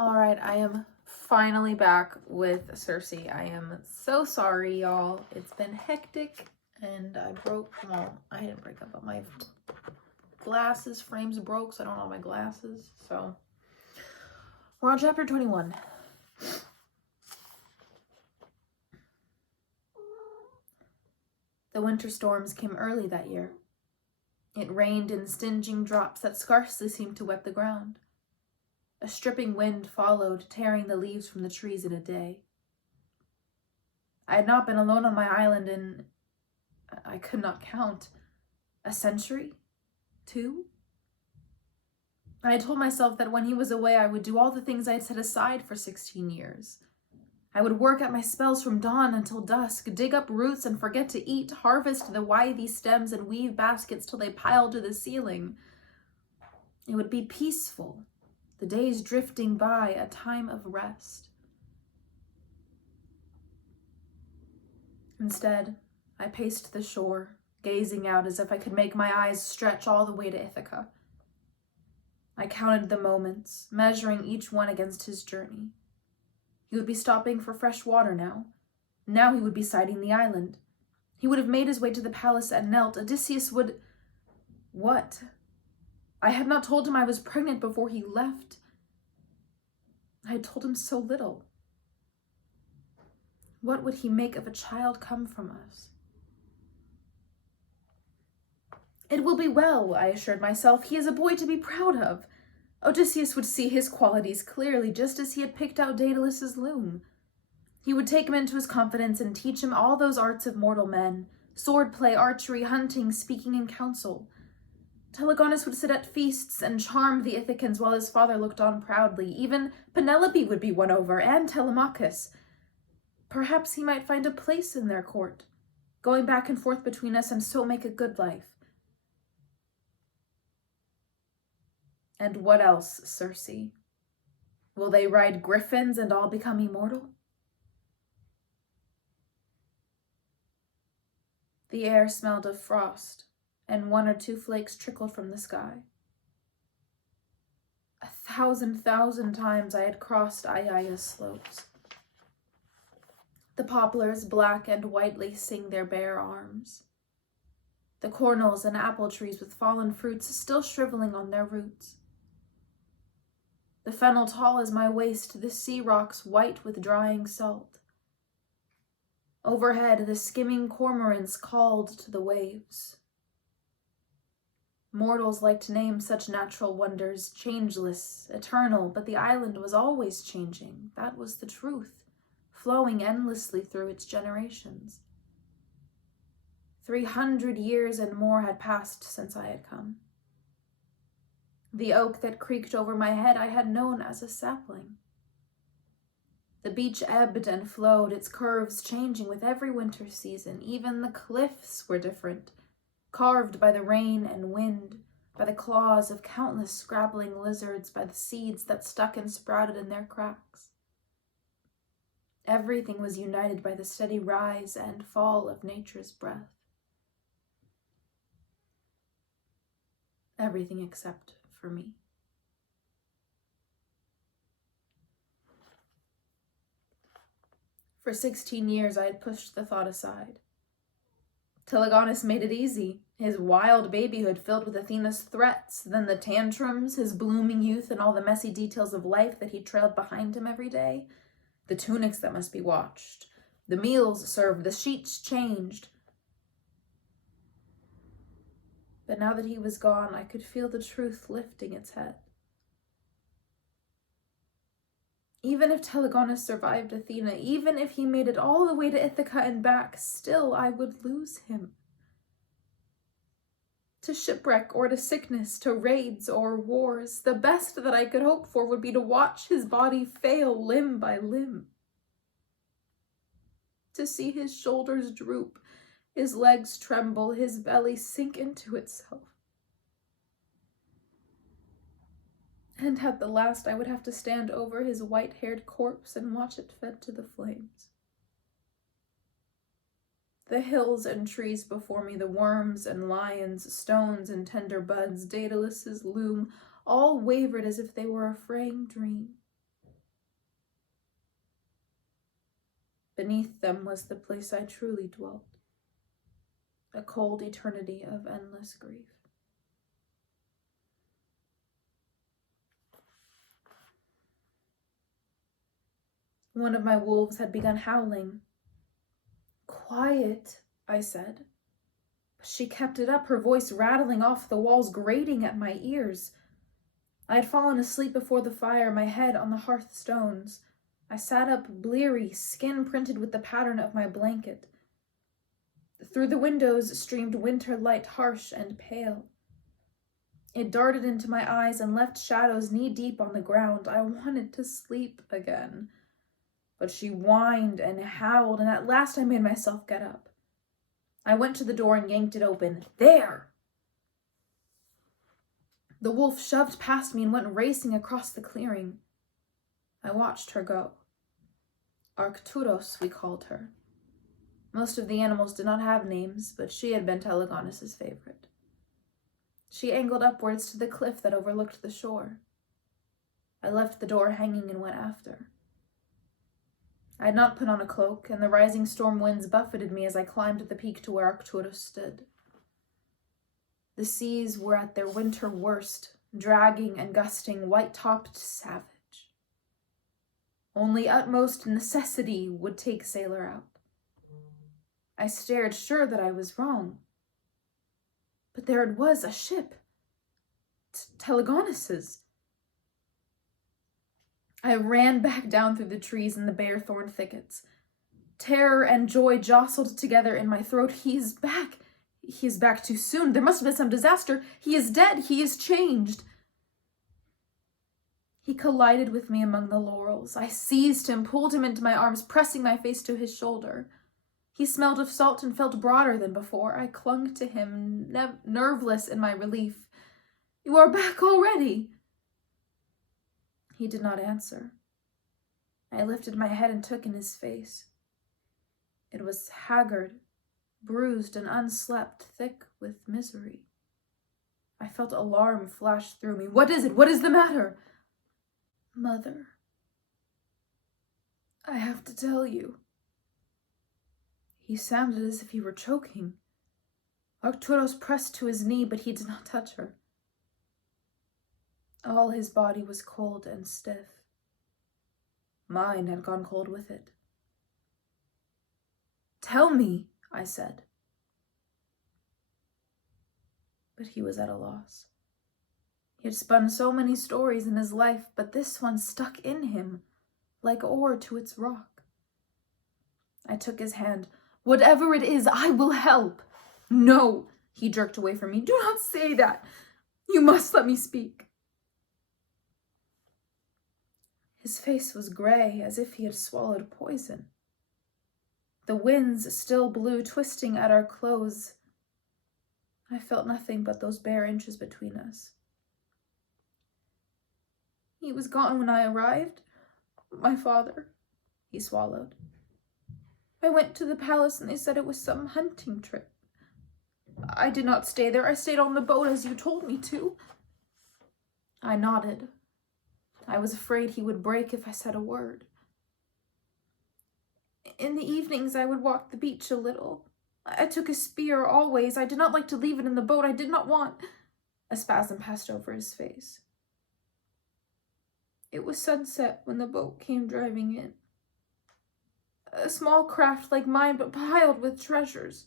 All right, I am finally back with Circe. I am so sorry, y'all. It's been hectic and I didn't break up, but my glasses frames broke, so I don't know my glasses. So we're on chapter 21. The winter storms came early that year. It rained in stinging drops that scarcely seemed to wet the ground. A stripping wind followed, tearing the leaves from the trees in a day. I had not been alone on my island in, I could not count, a century? 2? I had told myself that when he was away, I would do all the things I had set aside for 16 years. I would work at my spells from dawn until dusk, dig up roots and forget to eat, harvest the withy stems and weave baskets till they piled to the ceiling. It would be peaceful, the days drifting by, a time of rest. Instead, I paced the shore, gazing out as if I could make my eyes stretch all the way to Ithaca. I counted the moments, measuring each one against his journey. He would be stopping for fresh water now. Now he would be sighting the island. He would have made his way to the palace and knelt. Odysseus would... What? I had not told him I was pregnant before he left. I had told him so little. What would he make of a child come from us? It will be well, I assured myself. He is a boy to be proud of. Odysseus would see his qualities clearly, just as he had picked out Daedalus's loom. He would take him into his confidence and teach him all those arts of mortal men, swordplay, archery, hunting, speaking in council. Telegonus would sit at feasts and charm the Ithacans while his father looked on proudly. Even Penelope would be won over, and Telemachus. Perhaps he might find a place in their court, going back and forth between us and so make a good life. And what else, Circe? Will they ride griffins and all become immortal? The air smelled of frost, and 1 or 2 flakes trickled from the sky. 1,000 times I had crossed Aiaia's slopes. The poplars, black and white, lacing their bare arms. The cornels and apple trees with fallen fruits still shriveling on their roots. The fennel tall as my waist, the sea rocks white with drying salt. Overhead, the skimming cormorants called to the waves. Mortals like to name such natural wonders, changeless, eternal, but the island was always changing. That was the truth, flowing endlessly through its generations. 300 years and more had passed since I had come. The oak that creaked over my head I had known as a sapling. The beach ebbed and flowed, its curves changing with every winter season. Even the cliffs were different, carved by the rain and wind, by the claws of countless scrabbling lizards, by the seeds that stuck and sprouted in their cracks. Everything was united by the steady rise and fall of nature's breath. Everything except for me. For 16 years, I had pushed the thought aside. Telegonus made it easy, his wild babyhood filled with Athena's threats, then the tantrums, his blooming youth, and all the messy details of life that he trailed behind him every day. The tunics that must be watched, the meals served, the sheets changed. But now that he was gone, I could feel the truth lifting its head. Even if Telegonus survived Athena, even if he made it all the way to Ithaca and back, still I would lose him. To shipwreck or to sickness, to raids or wars, the best that I could hope for would be to watch his body fail limb by limb. To see his shoulders droop, his legs tremble, his belly sink into itself. And at the last I would have to stand over his white-haired corpse and watch it fed to the flames. The hills and trees before me, the worms and lions, stones and tender buds, Daedalus's loom, all wavered as if they were a fraying dream. Beneath them was the place I truly dwelt, a cold eternity of endless grief. One of my wolves had begun howling. "Quiet," I said. But she kept it up, her voice rattling off the walls, grating at my ears. I had fallen asleep before the fire, my head on the hearth stones. I sat up bleary, skin printed with the pattern of my blanket. Through the windows streamed winter light, harsh and pale. It darted into my eyes and left shadows knee-deep on the ground. I wanted to sleep again. But she whined and howled, and at last I made myself get up. I went to the door and yanked it open. There! The wolf shoved past me and went racing across the clearing. I watched her go. Arcturus, we called her. Most of the animals did not have names, but she had been Telegonus's favorite. She angled upwards to the cliff that overlooked the shore. I left the door hanging and went after. I had not put on a cloak, and the rising storm winds buffeted me as I climbed the peak to where Arcturus stood. The seas were at their winter worst, dragging and gusting, white-topped, savage. Only utmost necessity would take sailor out. I stared, sure that I was wrong. But there it was, a ship. Telegonus's. I ran back down through the trees and the bare thorn thickets. Terror and joy jostled together in my throat. He is back. He is back too soon. There must have been some disaster. He is dead. He is changed. He collided with me among the laurels. I seized him, pulled him into my arms, pressing my face to his shoulder. He smelled of salt and felt broader than before. I clung to him, nerveless in my relief. "You are back already." He did not answer. I lifted my head and took in his face. It was haggard, bruised, and unslept, thick with misery. I felt alarm flash through me. "What is it? What is the matter?" "Mother, I have to tell you." He sounded as if he were choking. Arcturus pressed to his knee, but he did not touch her. All his body was cold and stiff. Mine had gone cold with it. "Tell me," I said. But he was at a loss. He had spun so many stories in his life, but this one stuck in him, like ore to its rock. I took his hand. "Whatever it is, I will help." "No," he jerked away from me. "Do not say that. You must let me speak." His face was gray, as if he had swallowed poison. The winds still blew, twisting at our clothes. I felt nothing but those bare inches between us. "He was gone when I arrived. My father," he swallowed. "I went to the palace and they said it was some hunting trip. I did not stay there. I stayed on the boat as you told me to." I nodded. I was afraid he would break if I said a word. "In the evenings I would walk the beach a little. I took a spear always. I did not like to leave it in the boat. I did not want—" A spasm passed over his face. "It was sunset when the boat came driving in. A small craft like mine, but piled with treasures.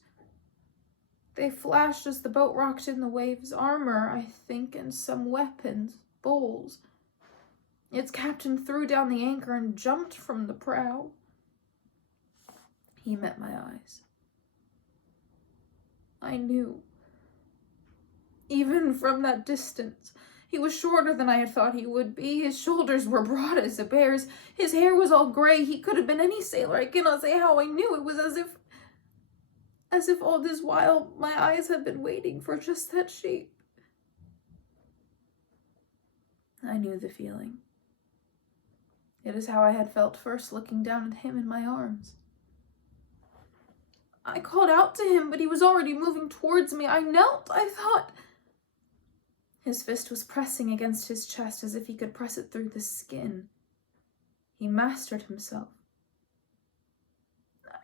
They flashed as the boat rocked in the waves. Armor, I think, and some weapons, bowls. Its captain threw down the anchor and jumped from the prow." He met my eyes. I knew. Even from that distance, he was shorter than I had thought he would be. His shoulders were broad as a bear's. His hair was all gray. He could have been any sailor. I cannot say how I knew. It was as if all this while my eyes had been waiting for just that shape. I knew the feeling. It is how I had felt first looking down at him in my arms. I called out to him, but he was already moving towards me. I knelt, I thought. His fist was pressing against his chest as if he could press it through the skin. He mastered himself.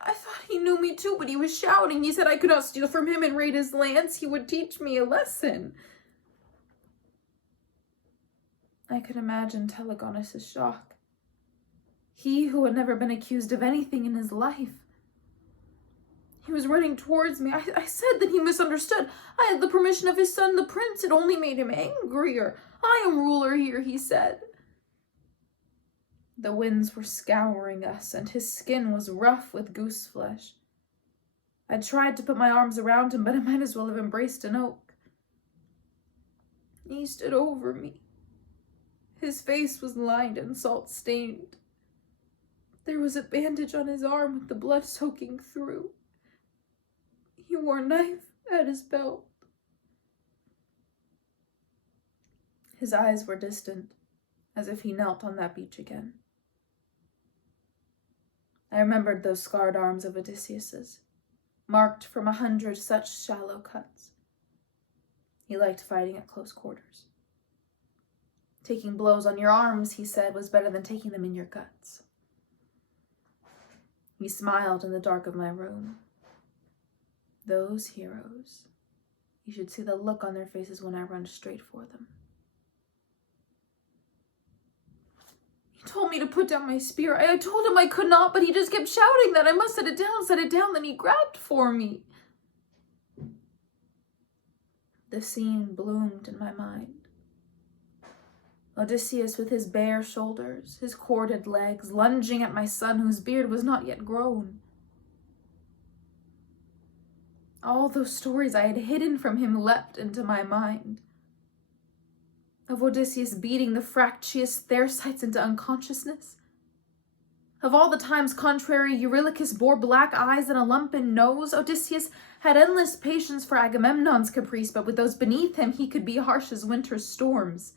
I thought he knew me too, but he was shouting. He said I could not steal from him and raid his lands. He would teach me a lesson. I could imagine Telegonus' shock. He who had never been accused of anything in his life. He was running towards me. I said that he misunderstood. I had the permission of his son, the prince. It only made him angrier. I am ruler here, he said. The winds were scouring us, and his skin was rough with goose flesh. I tried to put my arms around him, but I might as well have embraced an oak. He stood over me. His face was lined and salt-stained. There was a bandage on his arm with the blood soaking through. He wore a knife at his belt. His eyes were distant, as if he knelt on that beach again. I remembered those scarred arms of Odysseus's, marked from 100 such shallow cuts. He liked fighting at close quarters. Taking blows on your arms, he said, was better than taking them in your guts. He smiled in the dark of my room. Those heroes. You should see the look on their faces when I run straight for them. He told me to put down my spear. I told him I could not, but he just kept shouting that I must set it down, then he grabbed for me. The scene bloomed in my mind. Odysseus with his bare shoulders, his corded legs, lunging at my son whose beard was not yet grown. All those stories I had hidden from him leapt into my mind. Of Odysseus beating the fractious Thersites into unconsciousness. Of all the times contrary Eurylochus bore black eyes and a lumpen nose, Odysseus had endless patience for Agamemnon's caprice, but with those beneath him he could be harsh as winter's storms.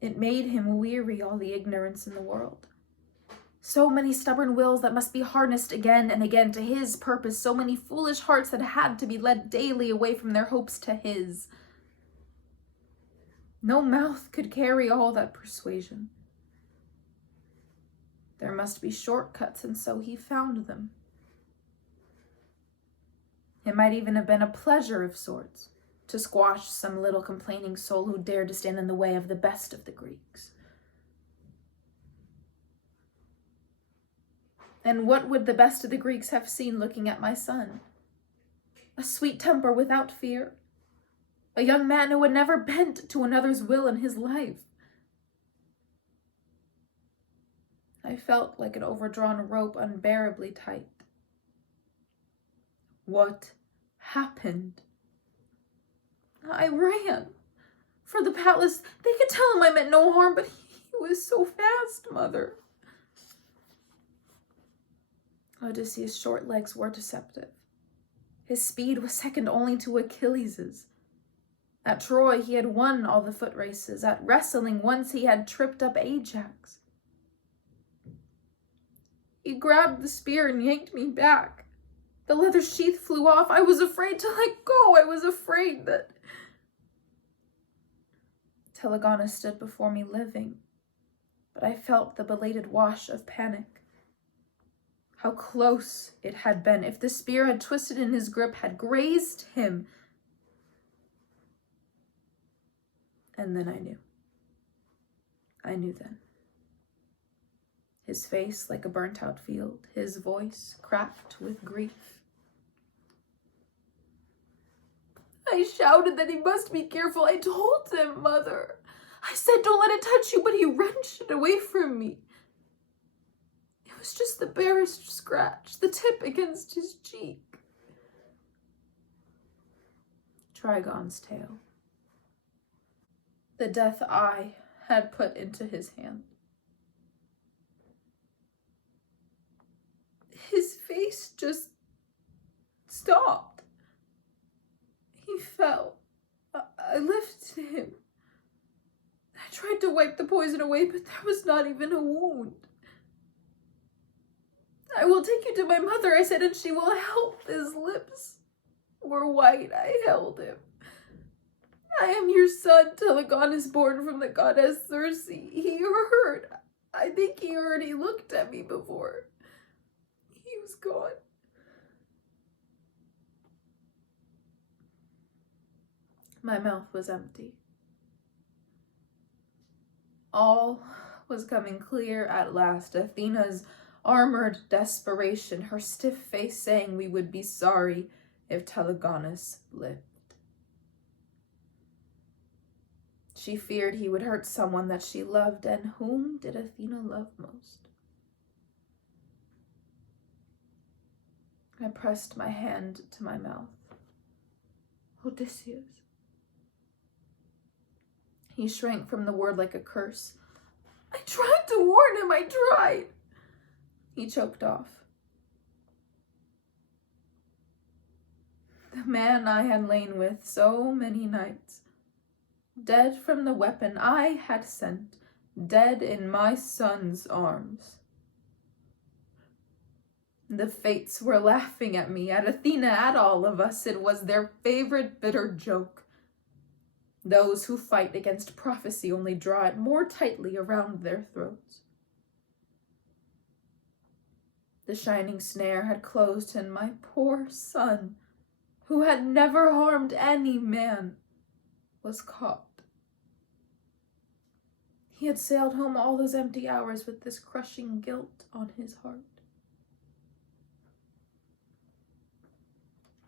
It made him weary all the ignorance in the world. So many stubborn wills that must be harnessed again and again to his purpose, so many foolish hearts that had to be led daily away from their hopes to his. No mouth could carry all that persuasion. There must be shortcuts, and so he found them. It might even have been a pleasure of sorts to squash some little complaining soul who dared to stand in the way of the best of the Greeks. And what would the best of the Greeks have seen looking at my son? A sweet temper without fear, a young man who had never bent to another's will in his life. I felt like an overdrawn rope unbearably tight. What happened? I ran for the palace. They could tell him I meant no harm, but he was so fast, Mother. Odysseus' short legs were deceptive. His speed was second only to Achilles's. At Troy, he had won all the foot races. At wrestling, once he had tripped up Ajax. He grabbed the spear and yanked me back. The leather sheath flew off. I was afraid to let go. I was afraid that... Telegonus stood before me living, but I felt the belated wash of panic. How close it had been. If the spear had twisted in his grip, had grazed him. And then I knew. I knew then. His face like a burnt-out field, his voice cracked with grief. I shouted that he must be careful. I told him, Mother. I said, don't let it touch you, but he wrenched it away from me. It was just the barest scratch, the tip against his cheek. Trigon's tale. The death I had put into his hand. His face just stopped. He fell. I lifted him. I tried to wipe the poison away, but there was not even a wound. I will take you to my mother, I said, and she will help. His lips were white. I held him. I am your son, Telegonus, born from the goddess Circe. He heard. I think he heard. He looked at me before. was gone. My mouth was empty. All was coming clear at last. Athena's armored desperation, her stiff face saying we would be sorry if Telegonus lived. She feared he would hurt someone that she loved, and whom did Athena love most? I pressed my hand to my mouth. Odysseus. He shrank from the word like a curse. I tried to warn him, I tried. He choked off. The man I had lain with so many nights, dead from the weapon I had sent, dead in my son's arms. The fates were laughing at me, at Athena, at all of us. It was their favorite bitter joke. Those who fight against prophecy only draw it more tightly around their throats. The shining snare had closed, and my poor son, who had never harmed any man, was caught. He had sailed home all those empty hours with this crushing guilt on his heart.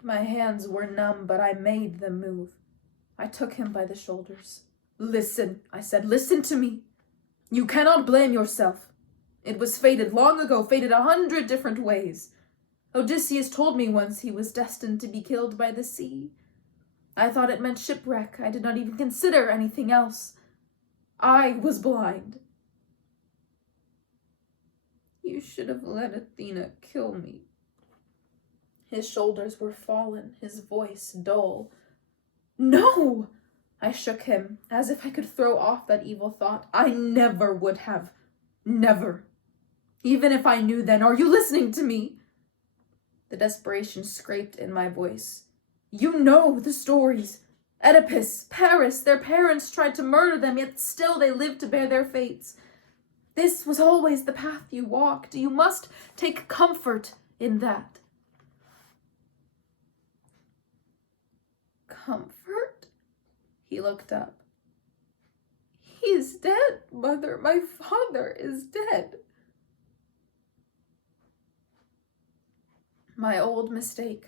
My hands were numb, but I made them move. I took him by the shoulders. Listen, I said, listen to me. You cannot blame yourself. It was fated long ago, fated 100 different ways. Odysseus told me once he was destined to be killed by the sea. I thought it meant shipwreck. I did not even consider anything else. I was blind. You should have let Athena kill me. His shoulders were fallen, his voice dull. No! I shook him, as if I could throw off that evil thought. I never would have. Never. Even if I knew then. Are you listening to me? The desperation scraped in my voice. You know the stories. Oedipus, Paris, their parents tried to murder them, yet still they lived to bear their fates. This was always the path you walked. You must take comfort in that. Comfort? He looked up. He is dead, Mother. My father is dead. My old mistake,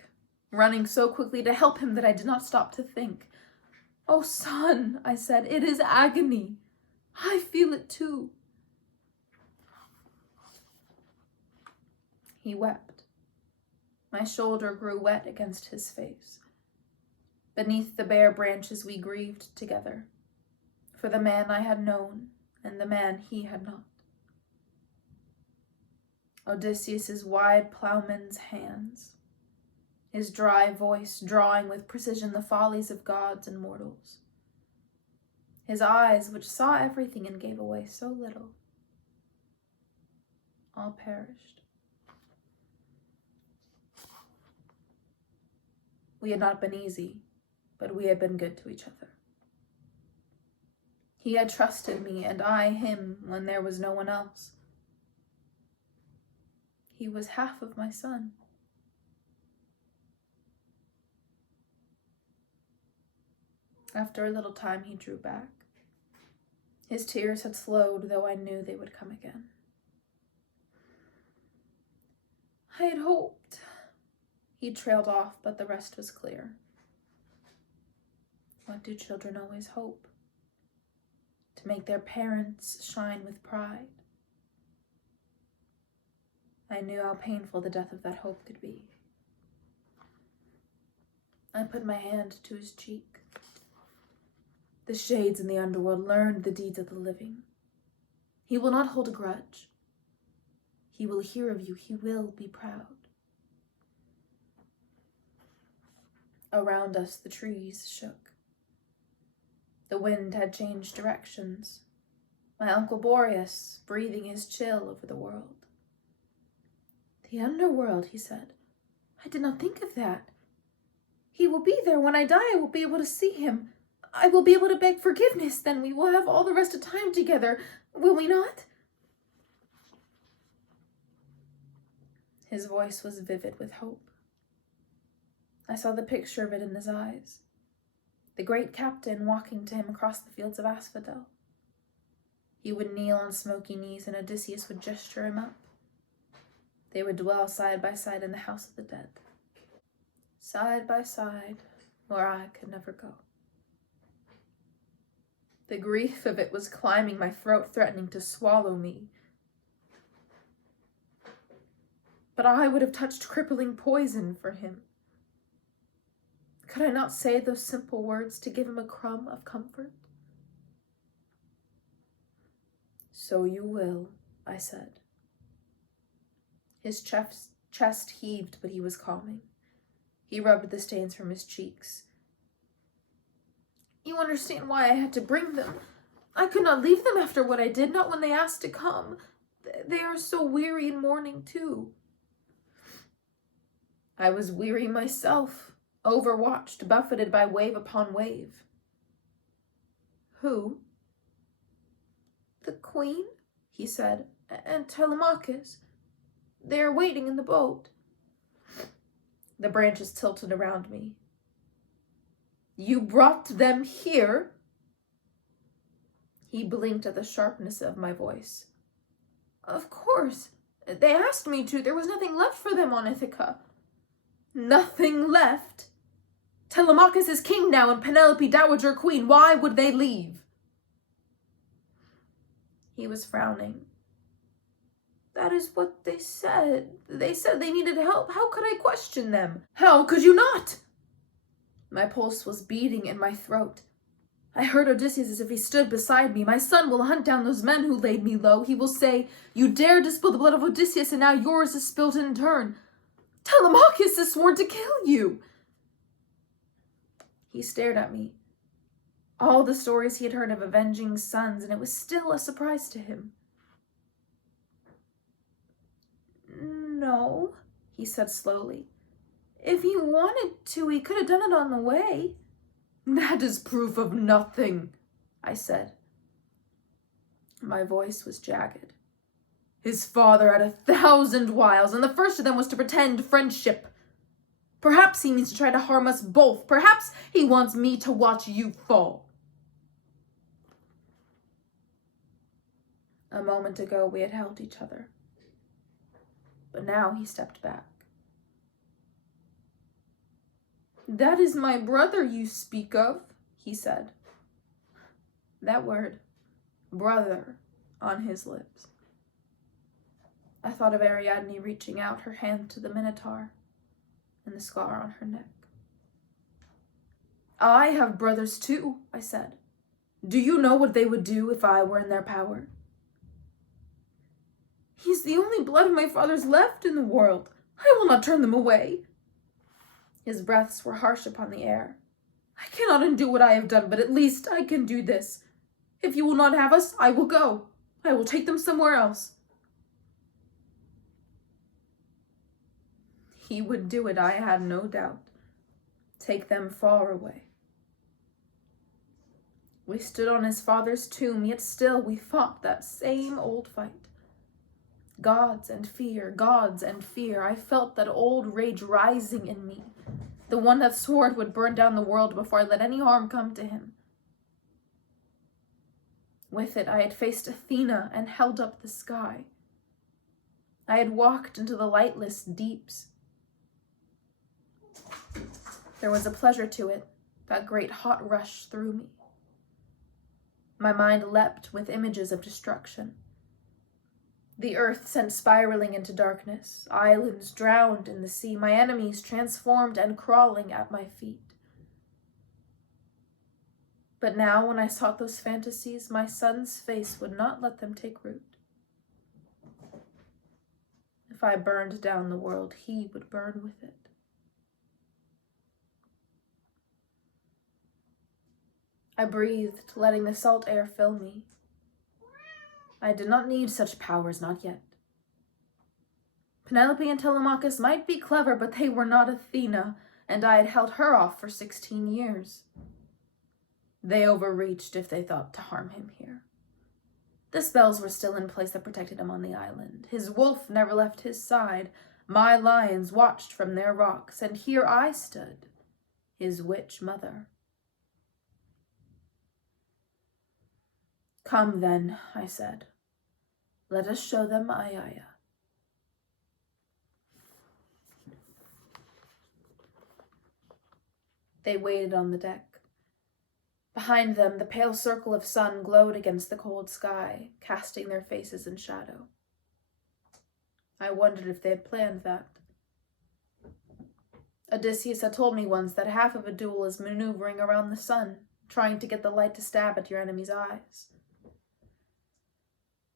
running so quickly to help him that I did not stop to think. Oh, son, I said, it is agony. I feel it too. He wept. My shoulder grew wet against his face. Beneath the bare branches we grieved together, for the man I had known and the man he had not. Odysseus's wide plowman's hands, his dry voice drawing with precision the follies of gods and mortals, his eyes which saw everything and gave away so little, all perished. We had not been easy, but we had been good to each other. He had trusted me, and I him when there was no one else. He was half of my son. After a little time, he drew back. His tears had slowed, though I knew they would come again. I had hoped. He trailed off, but the rest was clear. What do children always hope? To make their parents shine with pride. I knew how painful the death of that hope could be. I put my hand to his cheek. The shades in the underworld learned the deeds of the living. He will not hold a grudge. He will hear of you. He will be proud. Around us, the trees shook. The wind had changed directions. My Uncle Boreas, breathing his chill over the world. The underworld, he said. I did not think of that. He will be there. When I die, I will be able to see him. I will be able to beg forgiveness. Then we will have all the rest of time together. Will we not? His voice was vivid with hope. I saw the picture of it in his eyes. The great captain walking to him across the fields of asphodel. He would kneel on smoky knees, and Odysseus would gesture him up. They would dwell side by side in the house of the dead. Side by side, where I could never go. The grief of it was climbing my throat, threatening to swallow me. But I would have touched crippling poison for him. Could I not say those simple words to give him a crumb of comfort? So you will, I said. His chest heaved, but he was calming. He rubbed the stains from his cheeks. You understand why I had to bring them. I could not leave them after what I did, not when they asked to come. They are so weary in mourning, too. I was weary myself, overwatched, buffeted by wave upon wave. Who? The queen, he said, and Telemachus. They are waiting in the boat. The branches tilted around me. You brought them here? He blinked at the sharpness of my voice. Of course. They asked me to. There was nothing left for them on Ithaca. Nothing left? Telemachus is king now and Penelope dowager queen. Why would they leave? He was frowning. That is what they said. They said they needed help. How could I question them? How could you not? My pulse was beating in my throat. I heard Odysseus as if he stood beside me. My son will hunt down those men who laid me low. He will say, you dared to spill the blood of Odysseus, and now yours is spilled in turn. Telemachus has sworn to kill you. He stared at me. All the stories he had heard of avenging sons, and it was still a surprise to him. No, he said slowly. If he wanted to, he could have done it on the way. That is proof of nothing, I said. My voice was jagged. His father had 1,000 wiles, and the first of them was to pretend friendship. Perhaps he means to try to harm us both. Perhaps he wants me to watch you fall. A moment ago, we had held each other. But now he stepped back. That is my brother you speak of, he said. That word, brother, on his lips. I thought of Ariadne reaching out her hand to the Minotaur and the scar on her neck. I have brothers too, I said. Do you know what they would do if I were in their power? He's the only blood of my father's left in the world. I will not turn them away. His breaths were harsh upon the air. I cannot undo what I have done, but at least I can do this. If you will not have us, I will go. I will take them somewhere else. He would do it, I had no doubt. Take them far away. We stood on his father's tomb, yet still we fought that same old fight. Gods and fear, gods and fear. I felt that old rage rising in me, the one that swore it would burn down the world before I let any harm come to him. With it, I had faced Athena and held up the sky. I had walked into the lightless deeps. There was a pleasure to it, that great hot rush through me. My mind leapt with images of destruction. The earth sent spiraling into darkness, islands drowned in the sea, my enemies transformed and crawling at my feet. But now, when I sought those fantasies, my son's face would not let them take root. If I burned down the world, he would burn with it. I breathed, letting the salt air fill me. I did not need such powers, not yet. Penelope and Telemachus might be clever, but they were not Athena, and I had held her off for 16 years. They overreached if they thought to harm him here. The spells were still in place that protected him on the island. His wolf never left his side. My lions watched from their rocks, and here I stood, his witch mother. Come then, I said. Let us show them Ayaya. They waited on the deck. Behind them, the pale circle of sun glowed against the cold sky, casting their faces in shadow. I wondered if they had planned that. Odysseus had told me once that half of a duel is maneuvering around the sun, trying to get the light to stab at your enemy's eyes.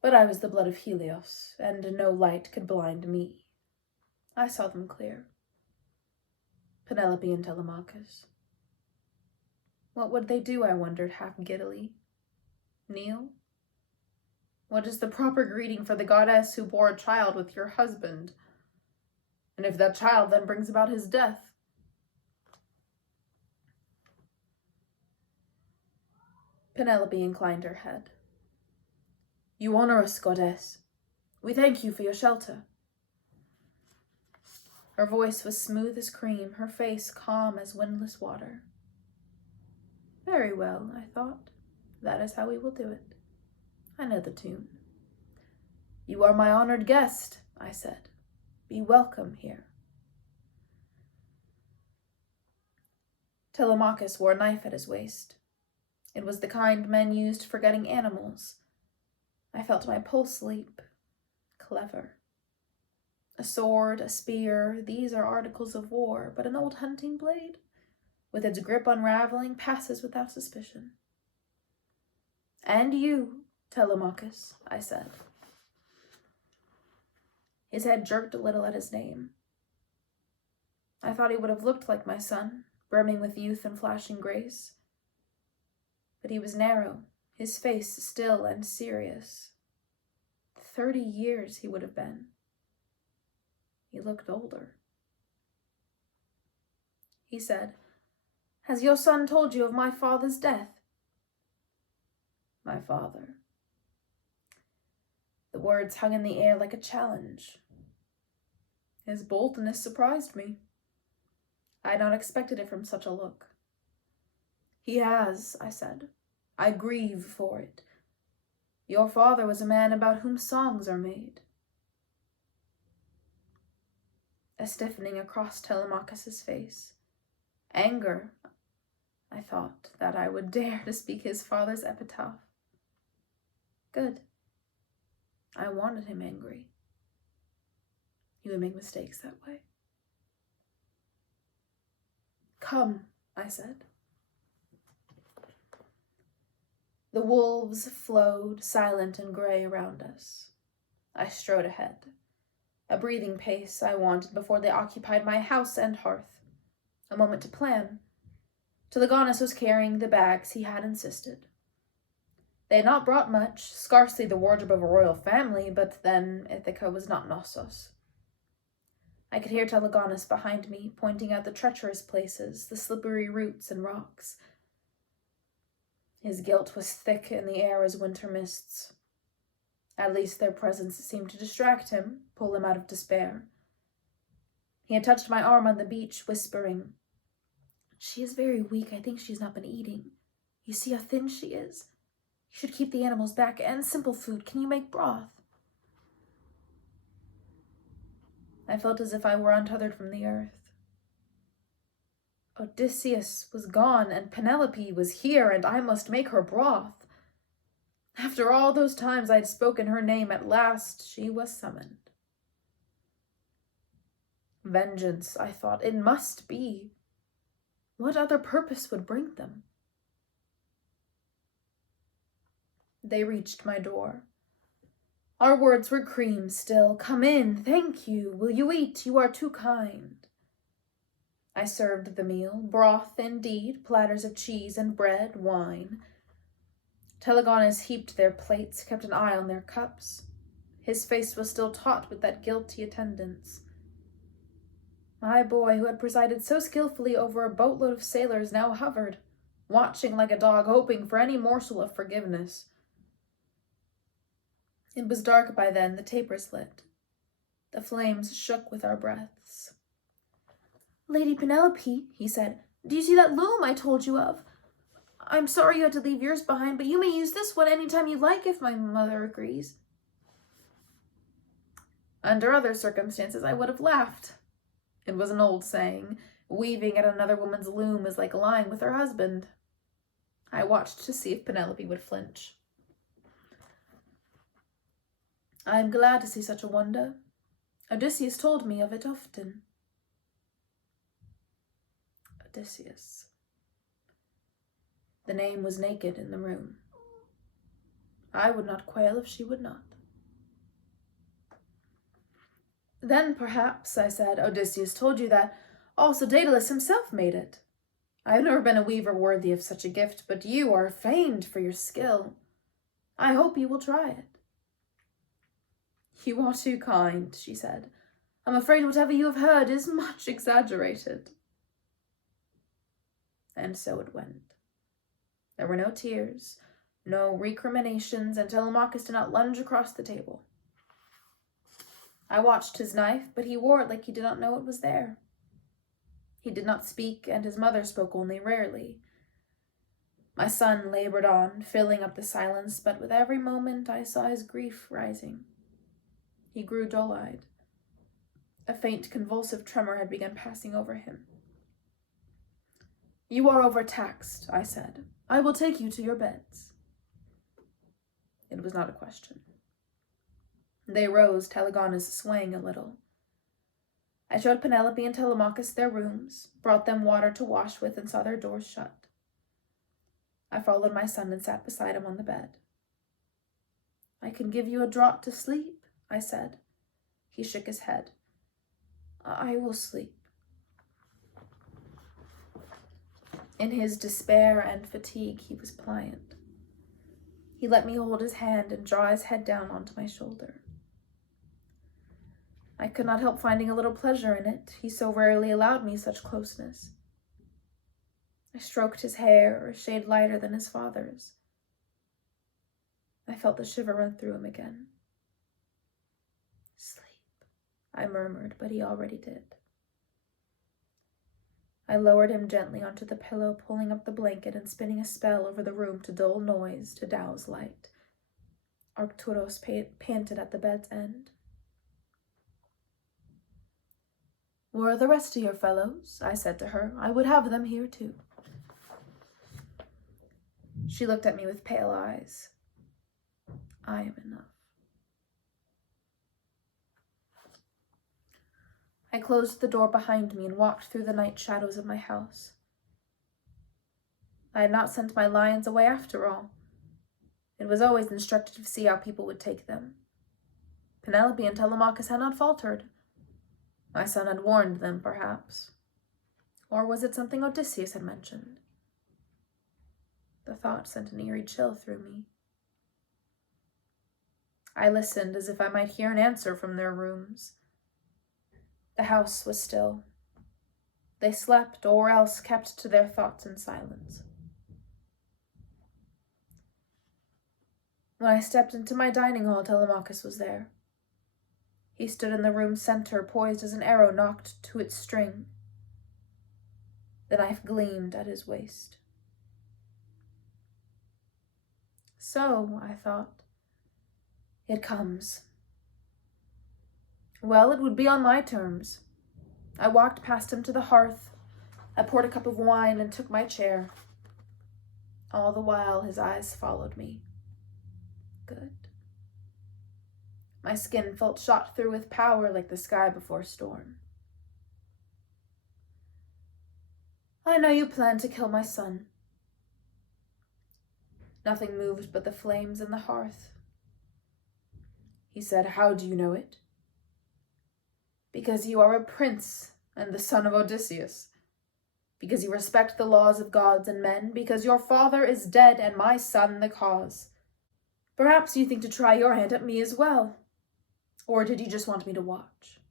But I was the blood of Helios, and no light could blind me. I saw them clear. Penelope and Telemachus. What would they do, I wondered, half giddily? Kneel? What is the proper greeting for the goddess who bore a child with your husband? And if that child then brings about his death? Penelope inclined her head. You honor us, goddess. We thank you for your shelter. Her voice was smooth as cream, her face calm as windless water. Very well, I thought. That is how we will do it. I know the tune. You are my honored guest, I said. Be welcome here. Telemachus wore a knife at his waist. It was the kind men used for gutting animals. I felt my pulse leap. Clever. A sword, a spear, these are articles of war, but an old hunting blade, with its grip unraveling, passes without suspicion. And you, Telemachus, I said. His head jerked a little at his name. I thought he would have looked like my son, brimming with youth and flashing grace. But he was narrow, his face still and serious. 30 years he would have been. He looked older. He said, Has your son told you of my father's death? My father. The words hung in the air like a challenge. His boldness surprised me. I had not expected it from such a look. He has, I said. I grieve for it. Your father was a man about whom songs are made. A stiffening across Telemachus's face. Anger. I thought that I would dare to speak his father's epitaph. Good. I wanted him angry. He would make mistakes that way. Come, I said. The wolves flowed, silent and gray, around us. I strode ahead. A breathing pace I wanted before they occupied my house and hearth. A moment to plan. Telegonus was carrying the bags he had insisted. They had not brought much, scarcely the wardrobe of a royal family, but then Ithaca was not Knossos. I could hear Telegonus behind me, pointing out the treacherous places, the slippery roots and rocks. His guilt was thick in the air as winter mists. At least their presence seemed to distract him, pull him out of despair. He had touched my arm on the beach, whispering, She is very weak. I think she has not been eating. You see how thin she is? You should keep the animals back, and simple food. Can you make broth? I felt as if I were untethered from the earth. Odysseus was gone, and Penelope was here, and I must make her broth. After all those times I had spoken her name, at last she was summoned. Vengeance, I thought, it must be. What other purpose would bring them? They reached my door. Our words were cream still. Come in, thank you. Will you eat? You are too kind. I served the meal, broth indeed, platters of cheese and bread, wine. Telegonus heaped their plates, kept an eye on their cups. His face was still taut with that guilty attendance. My boy, who had presided so skillfully over a boatload of sailors, now hovered, watching like a dog, hoping for any morsel of forgiveness. It was dark by then, the tapers lit. The flames shook with our breaths. "Lady Penelope," he said, "do you see that loom I told you of? I'm sorry you had to leave yours behind, but you may use this one any time you like if my mother agrees." Under other circumstances, I would have laughed. It was an old saying, weaving at another woman's loom is like lying with her husband. I watched to see if Penelope would flinch. "I am glad to see such a wonder. Odysseus told me of it often." Odysseus. The name was naked in the room. I would not quail if she would not. "Then perhaps," I said, "Odysseus told you that also Daedalus himself made it. I have never been a weaver worthy of such a gift, but you are famed for your skill. I hope you will try it." "You are too kind," she said. "I'm afraid whatever you have heard is much exaggerated." And so it went. There were no tears, no recriminations, and Telemachus did not lunge across the table. I watched his knife, but he wore it like he did not know it was there. He did not speak, and his mother spoke only rarely. My son labored on, filling up the silence, but with every moment I saw his grief rising. He grew dull-eyed. A faint convulsive tremor had begun passing over him. "You are overtaxed," I said. "I will take you to your beds." It was not a question. They rose, Telegonus swaying a little. I showed Penelope and Telemachus their rooms, brought them water to wash with, and saw their doors shut. I followed my son and sat beside him on the bed. "I can give you a draught to sleep," I said. He shook his head. "I will sleep." In his despair and fatigue, he was pliant. He let me hold his hand and draw his head down onto my shoulder. I could not help finding a little pleasure in it. He so rarely allowed me such closeness. I stroked his hair, a shade lighter than his father's. I felt the shiver run through him again. "Sleep," I murmured, but he already did. I lowered him gently onto the pillow, pulling up the blanket and spinning a spell over the room to dull noise, to douse light. Arcturus panted at the bed's end. "Where are the rest of your fellows?" I said to her. "I would have them here too." She looked at me with pale eyes. "I am enough." I closed the door behind me and walked through the night shadows of my house. I had not sent my lions away after all. It was always instructive to see how people would take them. Penelope and Telemachus had not faltered. My son had warned them, perhaps. Or was it something Odysseus had mentioned? The thought sent an eerie chill through me. I listened as if I might hear an answer from their rooms. The house was still. They slept, or else kept to their thoughts in silence. When I stepped into my dining hall, Telemachus was there. He stood in the room's center, poised as an arrow nocked to its string. The knife gleamed at his waist. So, I thought, it comes. Well, it would be on my terms. I walked past him to the hearth. I poured a cup of wine and took my chair. All the while, his eyes followed me. Good. My skin felt shot through with power like the sky before storm. "I know you plan to kill my son." Nothing moved but the flames in the hearth. He said, "How do you know it?" "Because you are a prince and the son of Odysseus. Because you respect the laws of gods and men. Because your father is dead and my son the cause. Perhaps you think to try your hand at me as well. Or did you just want me to watch?"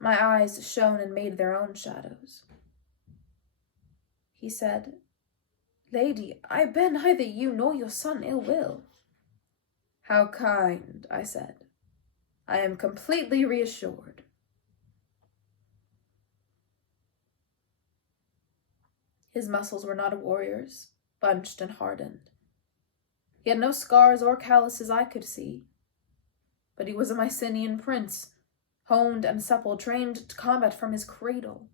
My eyes shone and made their own shadows. He said, "Lady, I bear neither you nor your son ill will." How kind, I said. I am completely reassured. His muscles were not a warrior's, bunched and hardened. He had no scars or calluses I could see. But he was a Mycenaean prince, honed and supple, trained to combat from his cradle.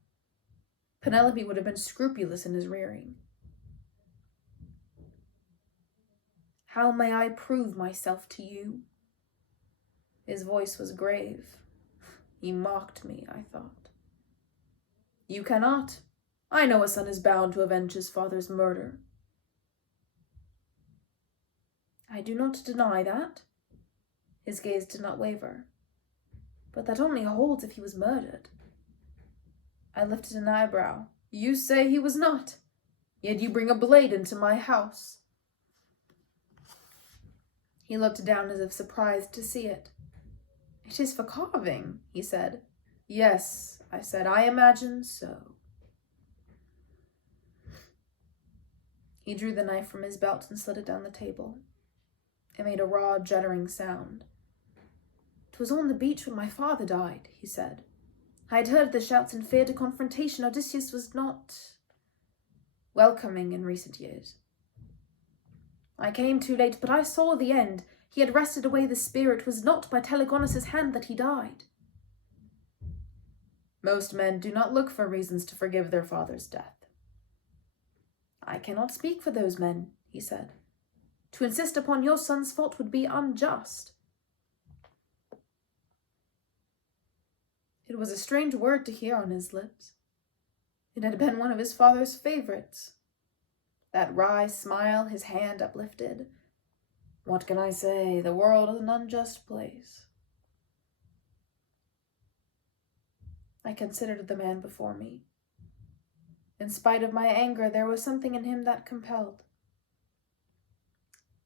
Penelope would have been scrupulous in his rearing. How may I prove myself to you? His voice was grave. He mocked me, I thought. You cannot. I know a son is bound to avenge his father's murder. I do not deny that. His gaze did not waver. But that only holds if he was murdered. I lifted an eyebrow. You say he was not, yet you bring a blade into my house. He looked down as if surprised to see it. It is for carving, he said. Yes, I said, I imagine so. He drew the knife from his belt and slid it down the table. It made a raw, juddering sound. It was on the beach when my father died, he said. I had heard the shouts and feared a confrontation. Odysseus was not welcoming in recent years. I came too late, but I saw the end. He had wrested away the spear. It was not by Telegonus' hand that he died. Most men do not look for reasons to forgive their father's death. I cannot speak for those men, he said. To insist upon your son's fault would be unjust. It was a strange word to hear on his lips. It had been one of his father's favorites. That wry smile, his hand uplifted. What can I say? The world is an unjust place. I considered the man before me. In spite of my anger, there was something in him that compelled.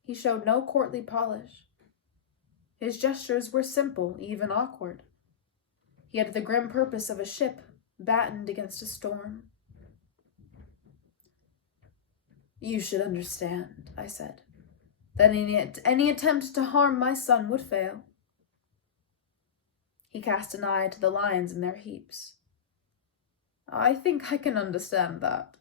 He showed no courtly polish. His gestures were simple, even awkward. He had the grim purpose of a ship battened against a storm. You should understand, I said, that any attempt to harm my son would fail. He cast an eye to the lions in their heaps. I think I can understand that.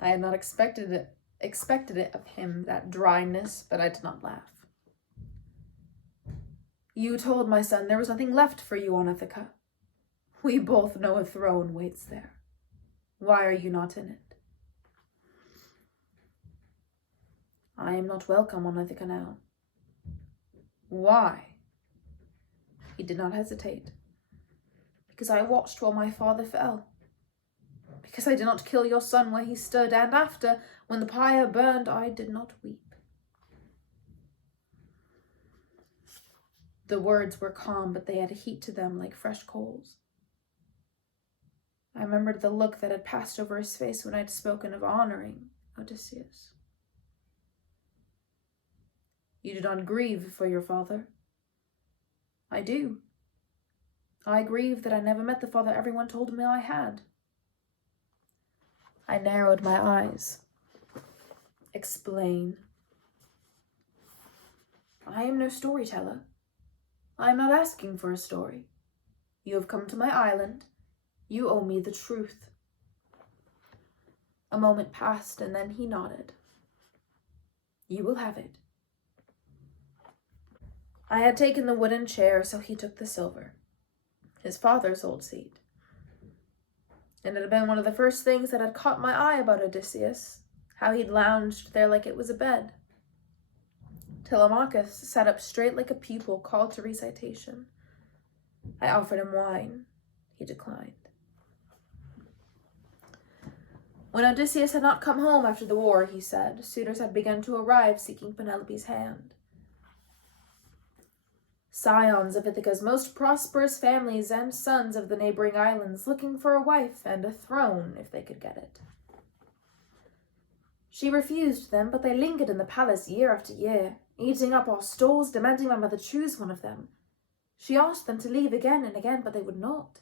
I had not expected it of him, that dryness, but I did not laugh. You told my son there was nothing left for you on Ithaca. We both know a throne waits there. Why are you not in it? I am not welcome on Ithaca now. Why? He did not hesitate. Because I watched while my father fell. Because I did not kill your son where he stood, and after, when the pyre burned, I did not weep. The words were calm, but they had a heat to them like fresh coals. I remembered the look that had passed over his face when I had spoken of honoring Odysseus. You do not grieve for your father. I do. I grieve that I never met the father everyone told me I had. I narrowed my eyes. Explain. I am no storyteller. I am not asking for a story. You have come to my island. You owe me the truth. A moment passed, and then he nodded. You will have it. I had taken the wooden chair, so he took the silver, his father's old seat. And it had been one of the first things that had caught my eye about Odysseus, how he'd lounged there like it was a bed. Telemachus sat up straight like a pupil called to recitation. I offered him wine. He declined. When Odysseus had not come home after the war, he said, suitors had begun to arrive seeking Penelope's hand. Scions of Ithaca's most prosperous families and sons of the neighboring islands looking for a wife and a throne if they could get it. She refused them, but they lingered in the palace year after year, eating up our stores, demanding my mother choose one of them. She asked them to leave again and again, but they would not.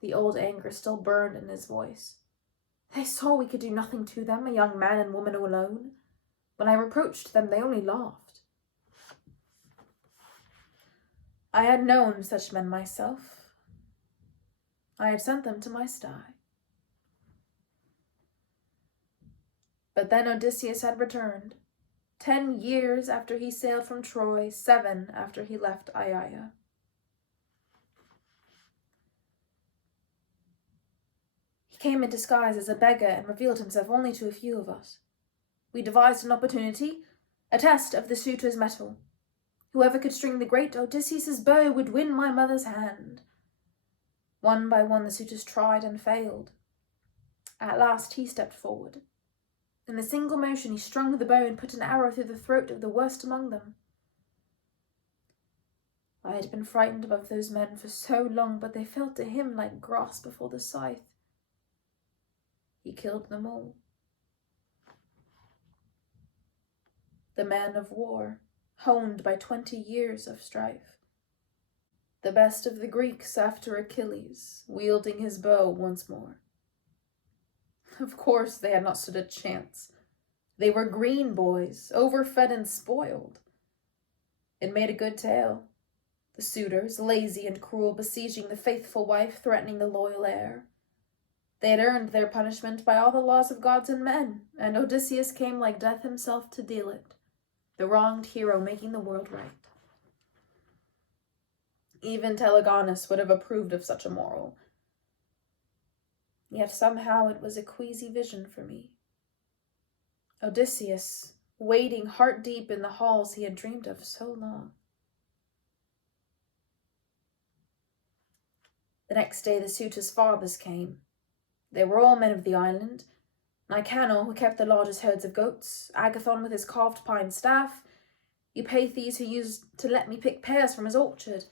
The old anger still burned in his voice. They saw we could do nothing to them, a young man and woman alone. When I reproached them, they only laughed. I had known such men myself. I had sent them to my sty. But then Odysseus had returned, 10 years after he sailed from Troy, 7 after he left Aiaia. He came in disguise as a beggar and revealed himself only to a few of us. We devised an opportunity, a test of the suitor's mettle. Whoever could string the great Odysseus's bow would win my mother's hand. One by one the suitors tried and failed. At last he stepped forward. In a single motion he strung the bow and put an arrow through the throat of the worst among them. I had been frightened above those men for so long, but they felt to him like grass before the scythe. He killed them all. The man of war, honed by 20 years of strife. The best of the Greeks after Achilles, wielding his bow once more. Of course they had not stood a chance. They were green boys, overfed and spoiled. It made a good tale. The suitors, lazy and cruel, besieging the faithful wife, threatening the loyal heir. They had earned their punishment by all the laws of gods and men, and Odysseus came like death himself to deal it, the wronged hero making the world right. Even Telegonus would have approved of such a moral. Yet somehow it was a queasy vision for me. Odysseus, waiting heart-deep in the halls he had dreamed of so long. The next day the suitors' fathers came. They were all men of the island. Nicanor, who kept the largest herds of goats, Agathon with his carved pine staff, Eupeithes, who used to let me pick pears from his orchard.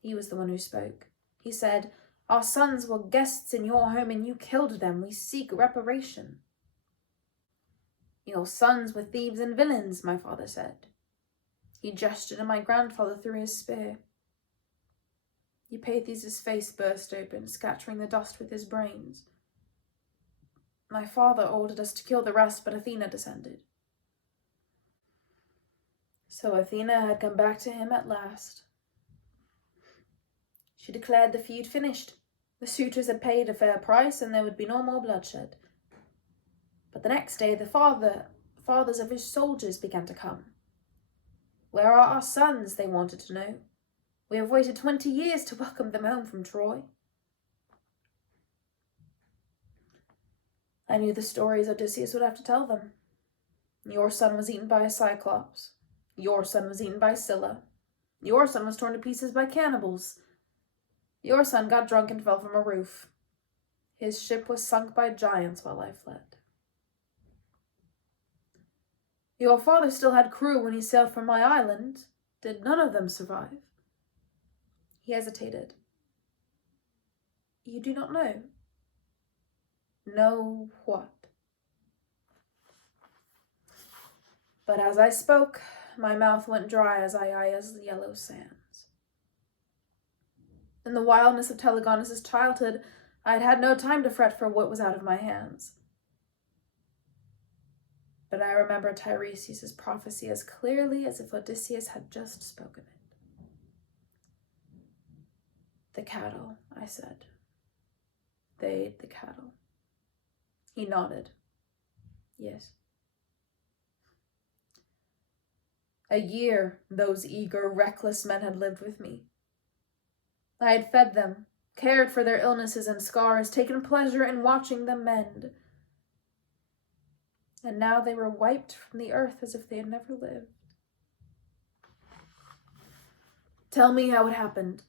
He was the one who spoke. He said, "Our sons were guests in your home and you killed them. We seek reparation." "Your sons were thieves and villains," my father said. He gestured and my grandfather threw his spear. Eupeithes' face burst open, scattering the dust with his brains. My father ordered us to kill the rest, but Athena descended. So Athena had come back to him at last. She declared the feud finished. The suitors had paid a fair price, and there would be no more bloodshed. But the next day the fathers of his soldiers began to come. "Where are our sons?" they wanted to know. "We have waited 20 years to welcome them home from Troy." I knew the stories Odysseus would have to tell them. Your son was eaten by a cyclops. Your son was eaten by Scylla. Your son was torn to pieces by cannibals. Your son got drunk and fell from a roof. His ship was sunk by giants while I fled. Your father still had crew when he sailed from my island. Did none of them survive? He hesitated. You do not know? Know what? But as I spoke, my mouth went dry as Aiaia's yellow sands. In the wildness of Telegonus' childhood, I had had no time to fret for what was out of my hands. But I remember Tiresias' prophecy as clearly as if Odysseus had just spoken it. "The cattle," I said. "They ate the cattle." He nodded. "Yes." A year those eager, reckless men had lived with me. I had fed them, cared for their illnesses and scars, taken pleasure in watching them mend. And now they were wiped from the earth as if they had never lived. "Tell me how it happened."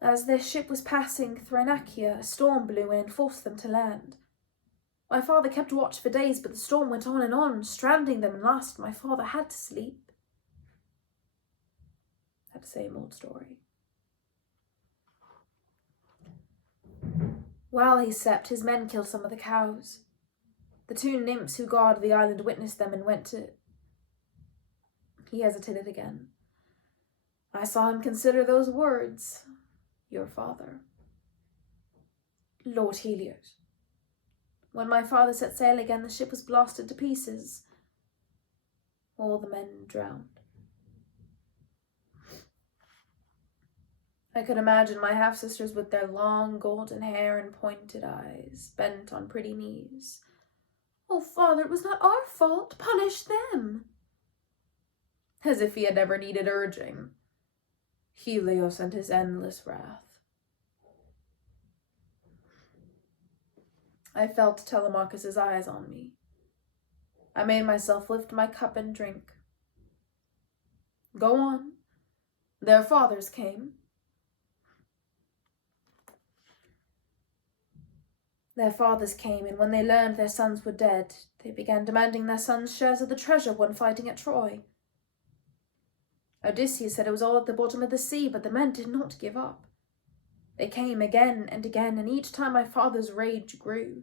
As their ship was passing Thrinacia, a storm blew in and forced them to land. My father kept watch for days, but the storm went on, stranding them, and last my father had to sleep. That same old story. While he slept, his men killed some of the cows. The 2 nymphs who guard the island witnessed them and went to... He hesitated again. I saw him consider those words. Your father. Lord Helios. When my father set sail again, the ship was blasted to pieces. All the men drowned. I could imagine my half-sisters with their long golden hair and pointed eyes, bent on pretty knees. "Oh, father, it was not our fault. Punish them." As if he had ever needed urging. Helios and his endless wrath. I felt Telemachus's eyes on me. I made myself lift my cup and drink. "Go on. Their fathers came." Their fathers came, and when they learned their sons were dead, they began demanding their sons' shares of the treasure won fighting at Troy. Odysseus said it was all at the bottom of the sea, but the men did not give up. They came again and again, and each time my father's rage grew.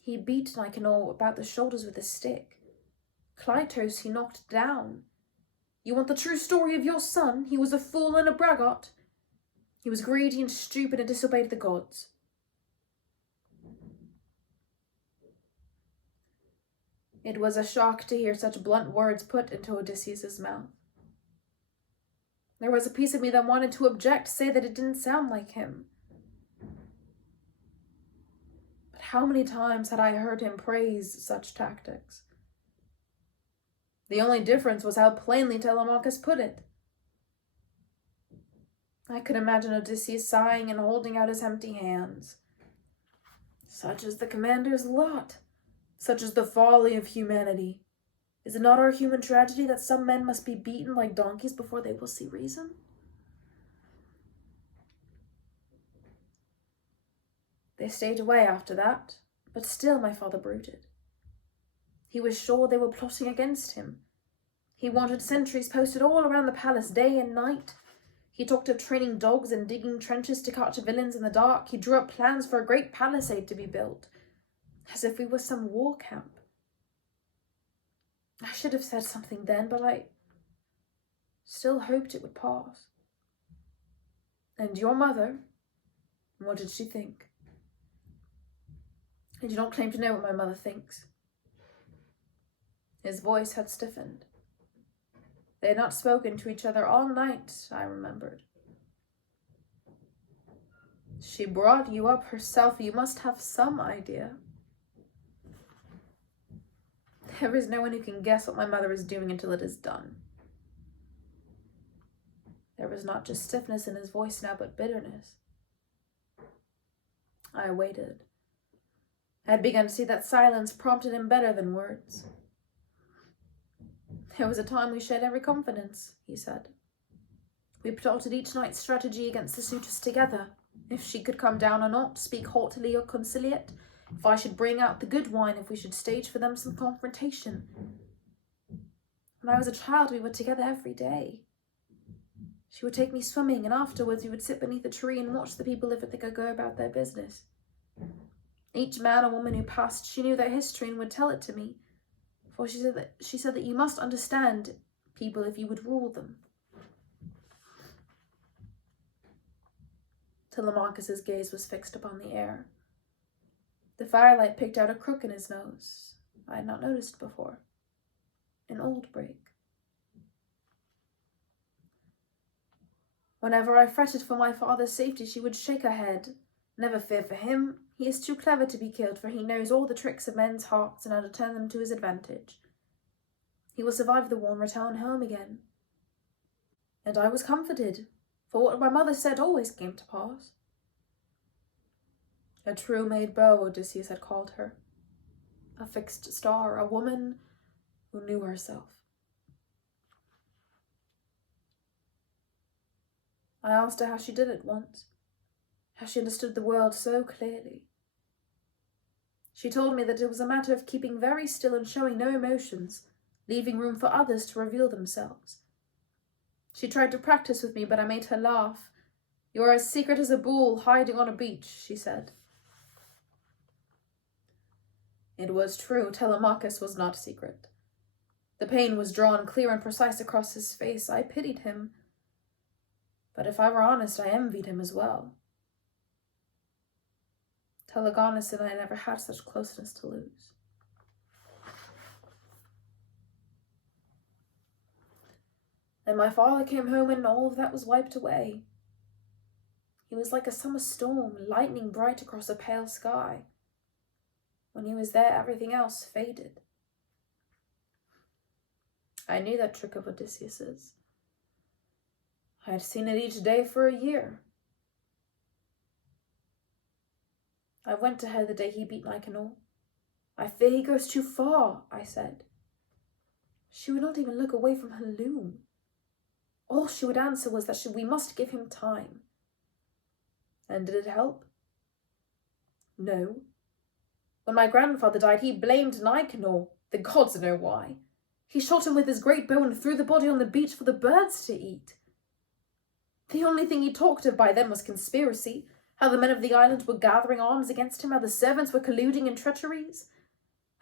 He beat Nicanor about the shoulders with a stick. Clytos he knocked down. You want the true story of your son? He was a fool and a braggart. He was greedy and stupid and disobeyed the gods. It was a shock to hear such blunt words put into Odysseus's mouth. There was a piece of me that wanted to object, say that it didn't sound like him. But how many times had I heard him praise such tactics? The only difference was how plainly Telemachus put it. I could imagine Odysseus sighing and holding out his empty hands. Such is the commander's lot. Such is the folly of humanity. Is it not our human tragedy that some men must be beaten like donkeys before they will see reason? They stayed away after that, but still my father brooded. He was sure they were plotting against him. He wanted sentries posted all around the palace day and night. He talked of training dogs and digging trenches to catch villains in the dark. He drew up plans for a great palisade to be built, as if we were some war camp. I should have said something then, but I still hoped it would pass. And your mother, what did she think? I do not claim to know what my mother thinks. His voice had stiffened. They had not spoken to each other all night, I remembered. She brought you up herself. You must have some idea. There is no one who can guess what my mother is doing until it is done. There was not just stiffness in his voice now, but bitterness. I waited. I had begun to see that silence prompted him better than words. There was a time we shared every confidence, he said. We plotted each night's strategy against the suitors together. If she could come down or not, speak haughtily or conciliate, if I should bring out the good wine, if we should stage for them some confrontation. When I was a child, we were together every day. She would take me swimming, and afterwards we would sit beneath a tree and watch the people if they could go about their business. Each man or woman who passed, she knew their history and would tell it to me, for she said that you must understand people if you would rule them. Telemachus's gaze was fixed upon the air. The firelight picked out a crook in his nose I had not noticed before. An old break. Whenever I fretted for my father's safety, she would shake her head. Never fear for him. He is too clever to be killed, for he knows all the tricks of men's hearts and how to turn them to his advantage. He will survive the war and return home again. And I was comforted, for what my mother said always came to pass. A true maid beau, Odysseus had called her. A fixed star, a woman who knew herself. I asked her how she did it once, how she understood the world so clearly. She told me that it was a matter of keeping very still and showing no emotions, leaving room for others to reveal themselves. She tried to practice with me, but I made her laugh. You are as secret as a bull hiding on a beach, she said. It was true, Telemachus was not secret. The pain was drawn clear and precise across his face. I pitied him. But if I were honest, I envied him as well. Telegonus and I never had such closeness to lose. Then my father came home and all of that was wiped away. He was like a summer storm, lightning bright across a pale sky. When he was there, everything else faded. I knew that trick of Odysseus's. I had seen it each day for a year. I went to her the day he beat Nicanor. I fear he goes too far, I said. She would not even look away from her loom. All she would answer was that we must give him time. And did it help? No. When my grandfather died, he blamed Nicanor. The gods know why. He shot him with his great bow and threw the body on the beach for the birds to eat. The only thing he talked of by then was conspiracy, how the men of the island were gathering arms against him, how the servants were colluding in treacheries.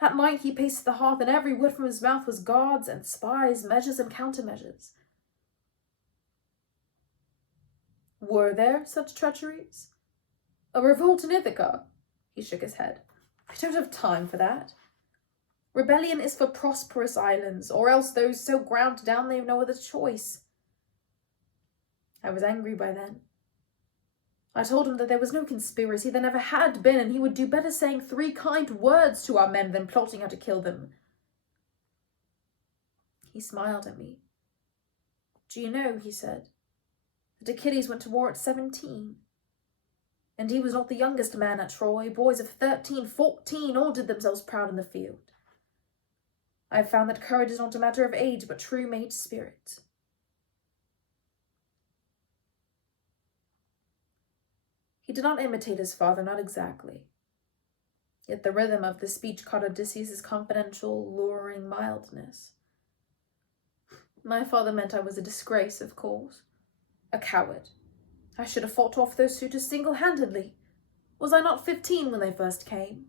At night he paced the hearth, and every word from his mouth was guards and spies, measures and countermeasures. Were there such treacheries? A revolt in Ithaca? He shook his head. I don't have time for that. Rebellion is for prosperous islands, or else those so ground down they have no other choice. I was angry by then. I told him that there was no conspiracy, there never had been, and he would do better saying 3 kind words to our men than plotting how to kill them. He smiled at me. Do you know, he said, that Achilles went to war at 17? And he was not the youngest man at Troy. Boys of 13, 14 all did themselves proud in the field. I have found that courage is not a matter of age, but true made spirit. He did not imitate his father, not exactly. Yet the rhythm of the speech caught Odysseus' confidential, luring mildness. My father meant I was a disgrace, of course. A coward. I should have fought off those suitors single-handedly. Was I not 15 when they first came?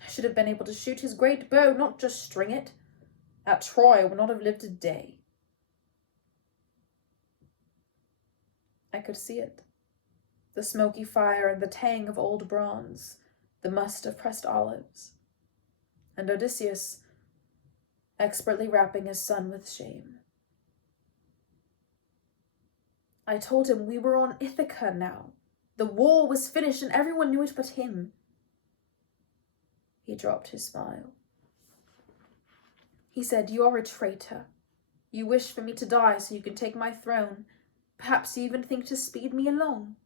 I should have been able to shoot his great bow, not just string it. At Troy I would not have lived a day. I could see it. The smoky fire and the tang of old bronze, the must of pressed olives, and Odysseus expertly wrapping his son with shame. I told him we were on Ithaca now. The war was finished and everyone knew it but him. He dropped his smile. He said, "You are a traitor. You wish for me to die so you can take my throne. Perhaps you even think to speed me along."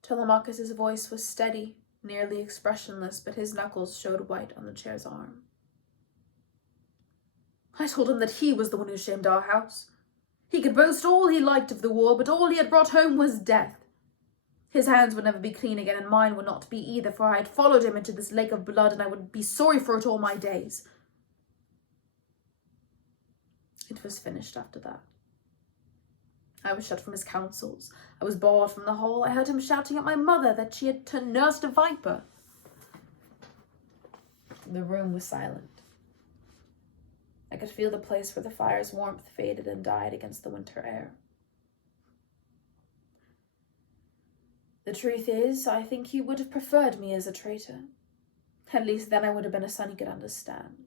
Telemachus' voice was steady, nearly expressionless, but his knuckles showed white on the chair's arm. I told him that he was the one who shamed our house. He could boast all he liked of the war, but all he had brought home was death. His hands would never be clean again, and mine would not be either, for I had followed him into this lake of blood, and I would be sorry for it all my days. It was finished after that. I was shut from his counsels. I was barred from the hall. I heard him shouting at my mother that she had nursed a viper. The room was silent. I could feel the place where the fire's warmth faded and died against the winter air. The truth is, I think he would have preferred me as a traitor. At least then I would have been a son he could understand.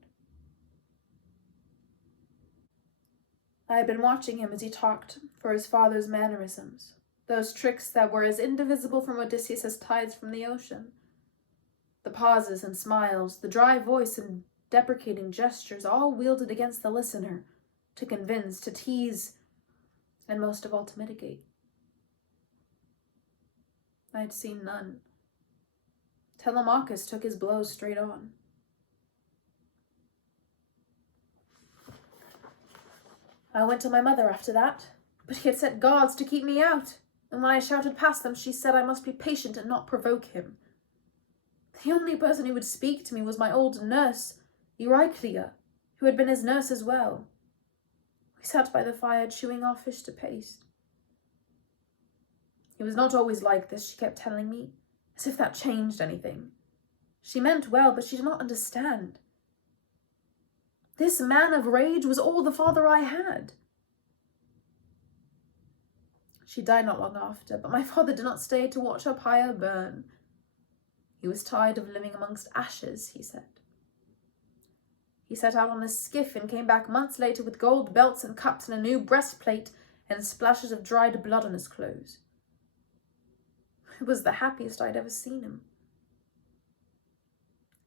I had been watching him as he talked for his father's mannerisms, those tricks that were as indivisible from Odysseus as tides from the ocean. The pauses and smiles, the dry voice and deprecating gestures, all wielded against the listener, to convince, to tease, and most of all to mitigate. I had seen none. Telemachus took his blows straight on. I went to my mother after that, but he had set guards to keep me out, and when I shouted past them, she said I must be patient and not provoke him. The only person who would speak to me was my old nurse, Euryclea, who had been his nurse as well. We sat by the fire chewing our fish to paste. He was not always like this, she kept telling me, as if that changed anything. She meant well, but she did not understand. This man of rage was all the father I had. She died not long after, but my father did not stay to watch her pyre burn. He was tired of living amongst ashes, he said. He set out on a skiff and came back months later with gold belts and cups and a new breastplate and splashes of dried blood on his clothes. It was the happiest I'd ever seen him.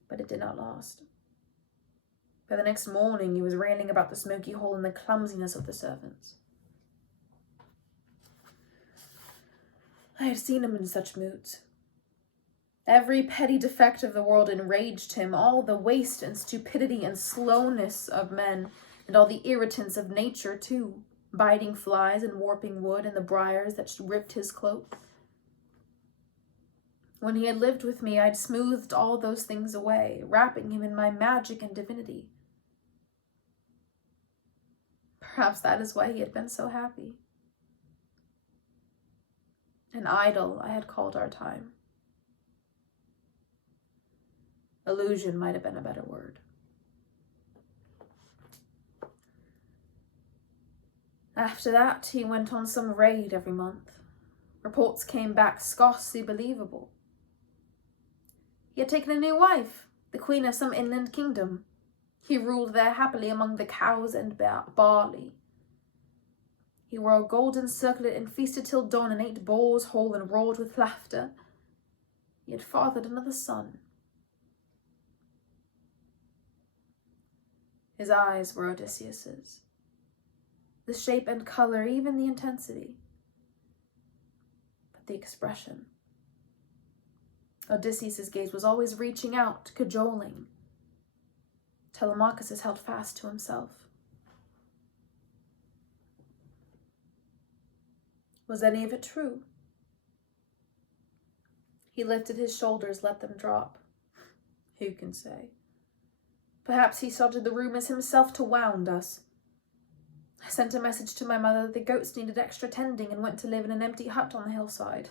But it did not last. By the next morning, he was railing about the smoky hall in the clumsiness of the servants. I had seen him in such moods. Every petty defect of the world enraged him, all the waste and stupidity and slowness of men, and all the irritants of nature, too, biting flies and warping wood and the briars that ripped his cloak. When he had lived with me, I'd smoothed all those things away, wrapping him in my magic and divinity. Perhaps that is why he had been so happy. An idyll I had called our time. Illusion might have been a better word. After that, he went on some raid every month. Reports came back scarcely believable. He had taken a new wife, the queen of some inland kingdom. He ruled there happily among the cows and barley. He wore a golden circlet and feasted till dawn and ate boars whole and roared with laughter. He had fathered another son. His eyes were Odysseus's. The shape and color, even the intensity. But the expression. Odysseus's gaze was always reaching out, cajoling. Telemachus held fast to himself. Was any of it true? He lifted his shoulders, let them drop. Who can say? Perhaps he started the rumors himself to wound us. I sent a message to my mother that the goats needed extra tending and went to live in an empty hut on the hillside.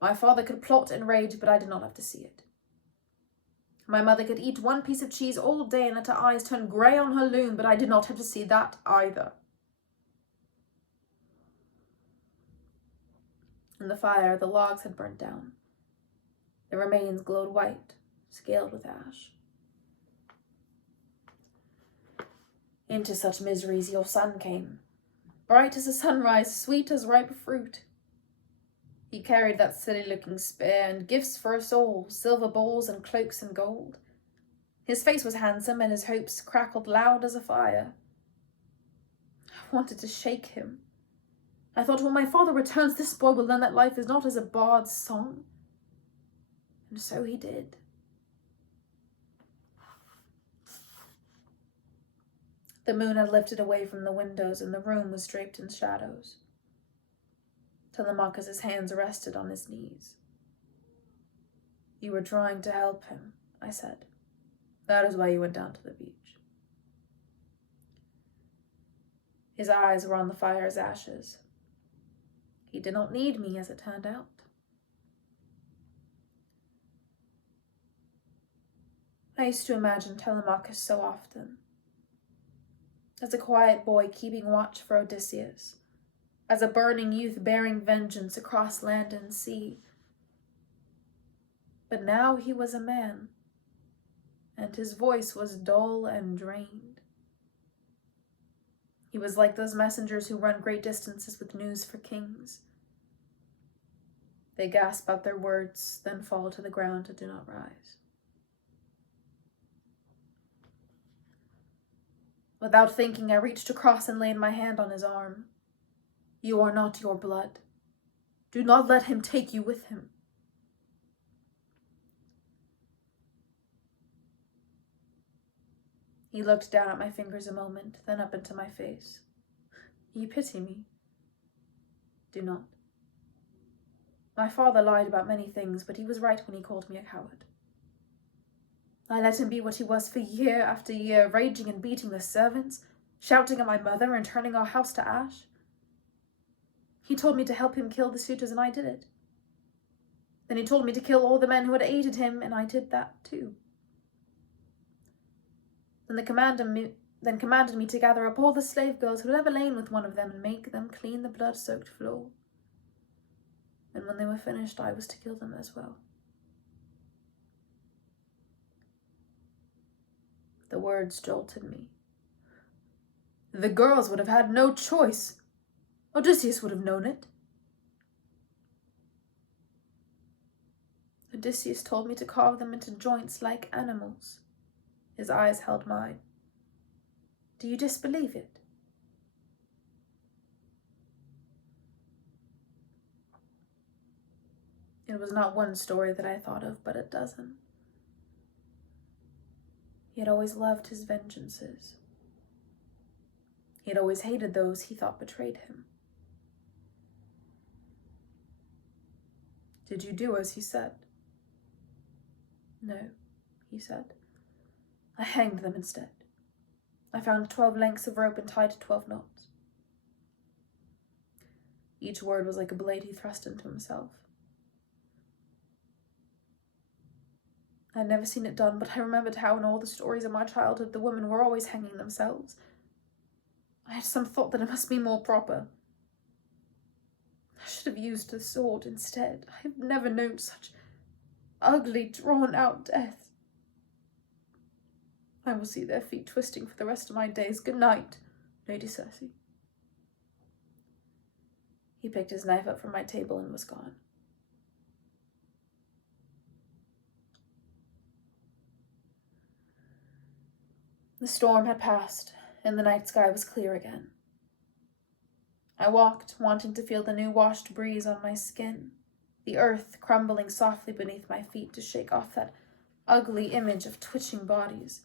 My father could plot and rage, but I did not have to see it. My mother could eat one piece of cheese all day and let her eyes turn grey on her loom, but I did not have to see that either. In the fire, the logs had burnt down. The remains glowed white, scaled with ash. Into such miseries your son came, bright as a sunrise, sweet as ripe fruit. He carried that silly-looking spear and gifts for us all, silver balls and cloaks and gold. His face was handsome and his hopes crackled loud as a fire. I wanted to shake him. I thought, when my father returns, this boy will learn that life is not as a bard's song. And so he did. The moon had lifted away from the windows and the room was draped in shadows. Telemachus's hands rested on his knees. You were trying to help him, I said. That is why you went down to the beach. His eyes were on the fire's ashes. He did not need me, as it turned out. I used to imagine Telemachus so often. As a quiet boy keeping watch for Odysseus, as a burning youth bearing vengeance across land and sea. But now he was a man, and his voice was dull and drained. He was like those messengers who run great distances with news for kings. They gasp out their words, then fall to the ground and do not rise. Without thinking, I reached across and laid my hand on his arm. You are not your blood. Do not let him take you with him. He looked down at my fingers a moment, then up into my face. You pity me? Do not. My father lied about many things, but he was right when he called me a coward. I let him be what he was for year after year, raging and beating the servants, shouting at my mother and turning our house to ash. He told me to help him kill the suitors, and I did it. Then he told me to kill all the men who had aided him, and I did that too. Then the then commanded me to gather up all the slave girls who had ever lain with one of them and make them clean the blood-soaked floor. And when they were finished, I was to kill them as well. The words jolted me. The girls would have had no choice. Odysseus would have known it. Odysseus told me to carve them into joints like animals. His eyes held mine. Do you disbelieve it? It was not one story that I thought of, but a dozen. He had always loved his vengeances. He had always hated those he thought betrayed him. Did you do as he said? No, he said. I hanged them instead. I found 12 lengths of rope and tied to 12 knots. Each word was like a blade he thrust into himself. I had never seen it done, but I remembered how in all the stories of my childhood the women were always hanging themselves. I had some thought that it must be more proper. I should have used the sword instead. I have never known such ugly, drawn-out death. I will see their feet twisting for the rest of my days. Good night, Lady Circe. He picked his knife up from my table and was gone. The storm had passed, and the night sky was clear again. I walked, wanting to feel the new washed breeze on my skin, the earth crumbling softly beneath my feet to shake off that ugly image of twitching bodies.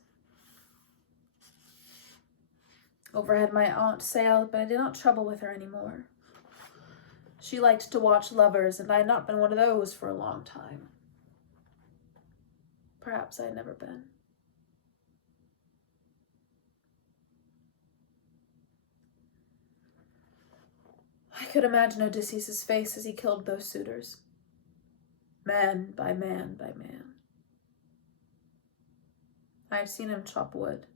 Overhead my aunt sailed, but I did not trouble with her anymore. She liked to watch lovers, and I had not been one of those for a long time. Perhaps I had never been. I could imagine Odysseus' face as he killed those suitors, man by man by man. I had seen him chop wood.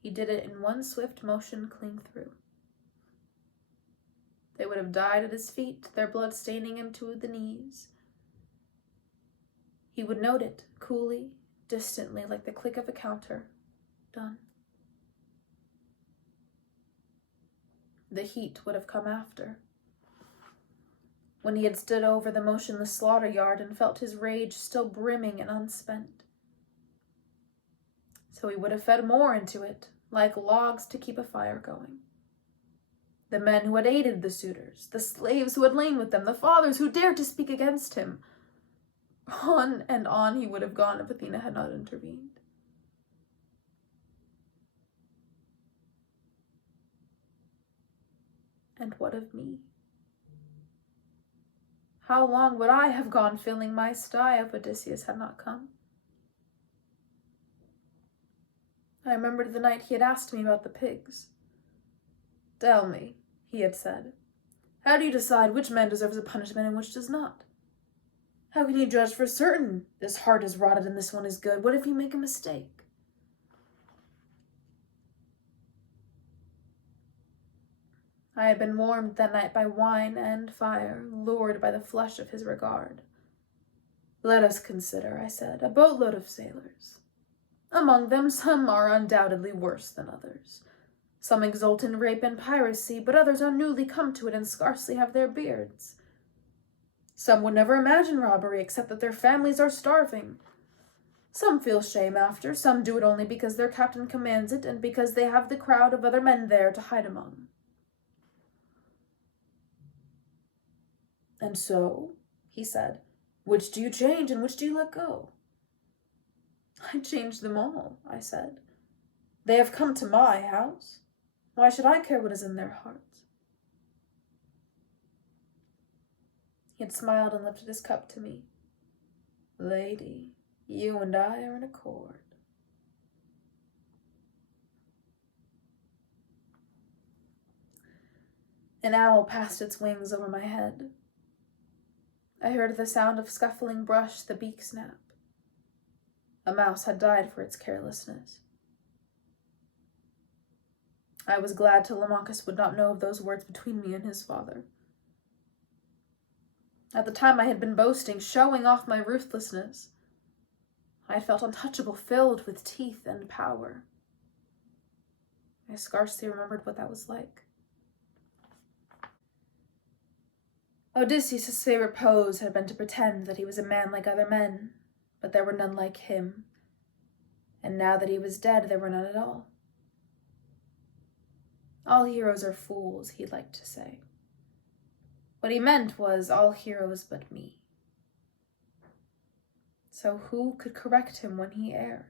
He did it in one swift motion clean through. They would have died at his feet, their blood staining him to the knees. He would note it, coolly, distantly, like the click of a counter. Done. The heat would have come after. When he had stood over the motionless slaughter yard and felt his rage still brimming and unspent. So he would have fed more into it, like logs to keep a fire going. The men who had aided the suitors, the slaves who had lain with them, the fathers who dared to speak against him. On and on he would have gone if Athena had not intervened. And what of me? How long would I have gone filling my sty if Odysseus had not come? I remembered the night he had asked me about the pigs. Tell me, he had said, how do you decide which man deserves a punishment and which does not? How can you judge for certain this heart is rotted and this one is good? What if you make a mistake? I had been warmed that night by wine and fire, lured by the flush of his regard. Let us consider, I said, a boatload of sailors. Among them some are undoubtedly worse than others. Some exult in rape and piracy, but others are newly come to it and scarcely have their beards. Some would never imagine robbery except that their families are starving. Some feel shame after, some do it only because their captain commands it and because they have the crowd of other men there to hide among. And so, he said, which do you change and which do you let go? I changed them all, I said. They have come to my house. Why should I care what is in their hearts? He had smiled and lifted his cup to me. Lady, you and I are in accord. An owl passed its wings over my head. I heard the sound of scuffling brush, the beak snap. A mouse had died for its carelessness. I was glad Telemachus would not know of those words between me and his father. At the time I had been boasting, showing off my ruthlessness. I had felt untouchable, filled with teeth and power. I scarcely remembered what that was like. Odysseus' favorite pose had been to pretend that he was a man like other men, but there were none like him. And now that he was dead, there were none at all. All heroes are fools, he liked to say. What he meant was all heroes but me. So who could correct him when he erred?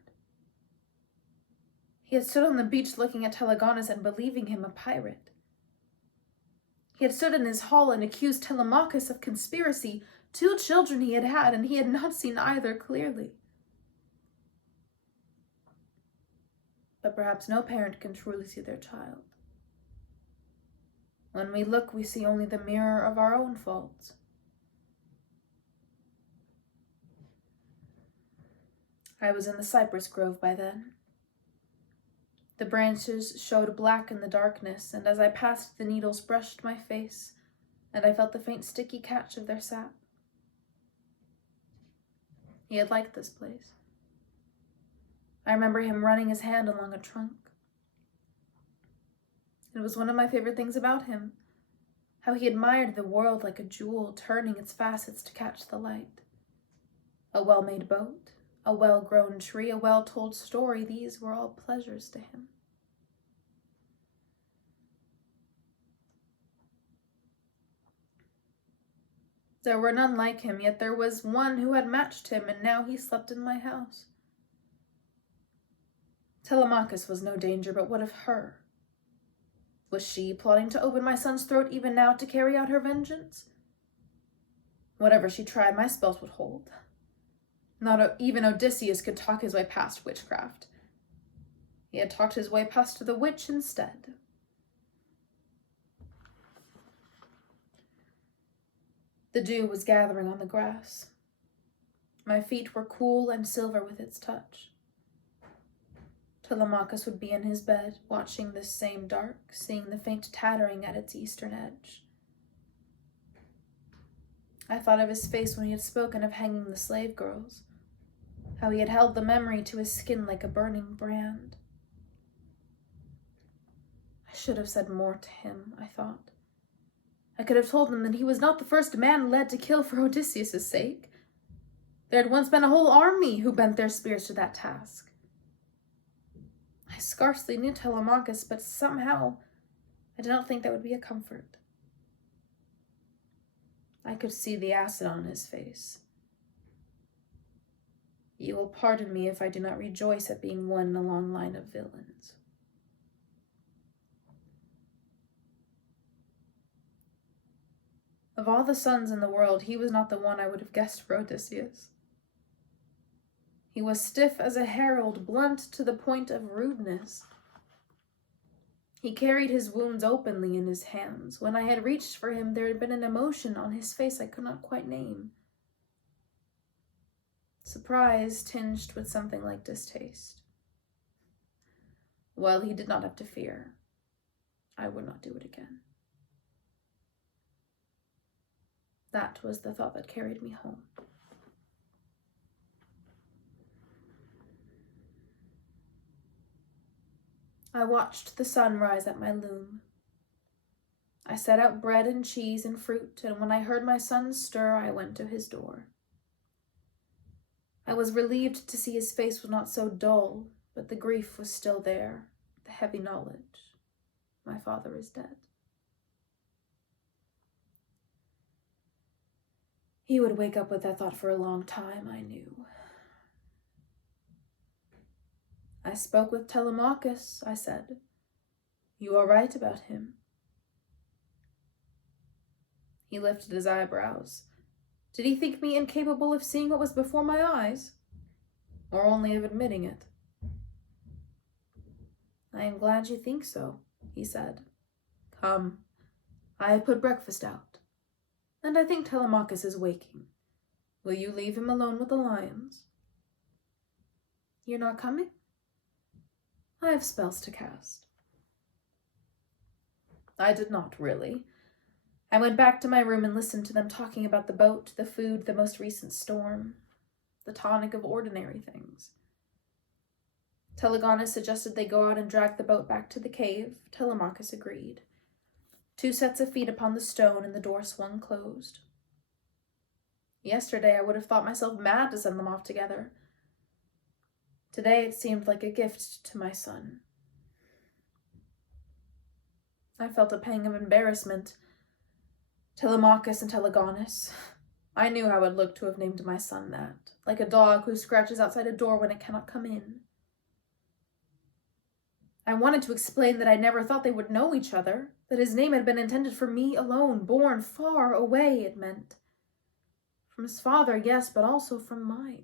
He had stood on the beach looking at Telegonus and believing him a pirate. He had stood in his hall and accused Telemachus of conspiracy, 2 children he had had, and he had not seen either clearly. But perhaps no parent can truly see their child. When we look, we see only the mirror of our own faults. I was in the cypress grove by then. The branches showed black in the darkness, and as I passed, the needles brushed my face, and I felt the faint sticky catch of their sap. He had liked this place. I remember him running his hand along a trunk. It was one of my favorite things about him, how he admired the world like a jewel, turning its facets to catch the light. A well-made boat, a well-grown tree, a well-told story, these were all pleasures to him. There were none like him, yet there was one who had matched him, and now he slept in my house. Telemachus was no danger, but what of her? Was she plotting to open my son's throat even now to carry out her vengeance? Whatever she tried, my spells would hold. Not even Odysseus could talk his way past witchcraft. He had talked his way past the witch instead. The dew was gathering on the grass. My feet were cool and silver with its touch. Telemachus would be in his bed, watching this same dark, seeing the faint tattering at its eastern edge. I thought of his face when he had spoken of hanging the slave girls, how he had held the memory to his skin like a burning brand. I should have said more to him, I thought. I could have told him that he was not the first man led to kill for Odysseus' sake. There had once been a whole army who bent their spears to that task. I scarcely knew Telemachus, but somehow I did not think that would be a comfort. I could see the acid on his face. You will pardon me if I do not rejoice at being one in a long line of villains. Of all the sons in the world, he was not the one I would have guessed for Odysseus. He was stiff as a herald, blunt to the point of rudeness. He carried his wounds openly in his hands. When I had reached for him, there had been an emotion on his face I could not quite name. Surprise tinged with something like distaste. Well, he did not have to fear. I would not do it again. That was the thought that carried me home. I watched the sun rise at my loom. I set out bread and cheese and fruit, and when I heard my son stir, I went to his door. I was relieved to see his face was not so dull, but the grief was still there, the heavy knowledge. My father is dead. He would wake up with that thought for a long time, I knew. I spoke with Telemachus, I said. You are right about him. He lifted his eyebrows. Did he think me incapable of seeing what was before my eyes? Or only of admitting it? I am glad you think so, he said. Come, I have put breakfast out, and I think Telemachus is waking. Will you leave him alone with the lions? You're not coming? I have spells to cast. I did not, really. I went back to my room and listened to them talking about the boat, the food, the most recent storm, the tonic of ordinary things. Telegonus suggested they go out and drag the boat back to the cave. Telemachus agreed. 2 sets of feet upon the stone, and the door swung closed. Yesterday I would have thought myself mad to send them off together. Today it seemed like a gift to my son. I felt a pang of embarrassment. Telemachus and Telegonus. I knew how it looked to have named my son that, like a dog who scratches outside a door when it cannot come in. I wanted to explain that I never thought they would know each other, that his name had been intended for me alone, born far away, it meant. From his father, yes, but also from mine.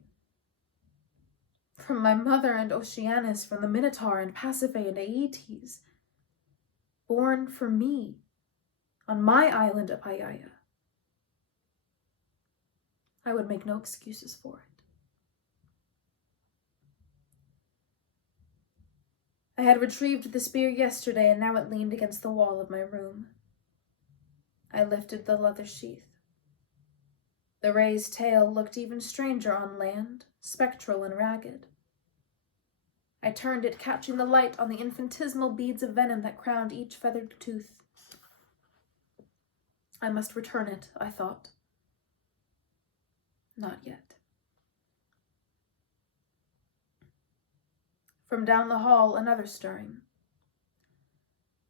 From my mother and Oceanus, from the Minotaur and Pasiphae and Aeetes. Born for me, on my island of Aiaia. I would make no excuses for it. I had retrieved the spear yesterday, and now it leaned against the wall of my room. I lifted the leather sheath. The raised tail looked even stranger on land, spectral and ragged. I turned it, catching the light on the infinitesimal beads of venom that crowned each feathered tooth. I must return it, I thought. Not yet. From down the hall, another stirring.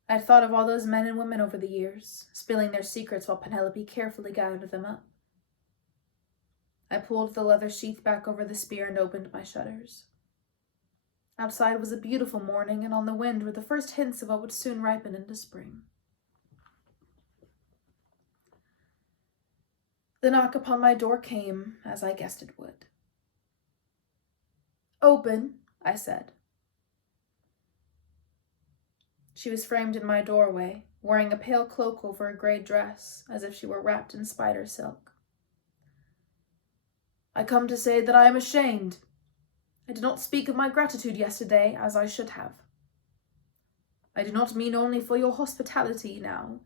I had thought of all those men and women over the years, spilling their secrets while Penelope carefully gathered them up. I pulled the leather sheath back over the spear and opened my shutters. Outside was a beautiful morning, and on the wind were the first hints of what would soon ripen into spring. The knock upon my door came, as I guessed it would. "Open," I said. She was framed in my doorway, wearing a pale cloak over a gray dress, as if she were wrapped in spider silk. "I come to say that I am ashamed. I did not speak of my gratitude yesterday, as I should have. I do not mean only for your hospitality now.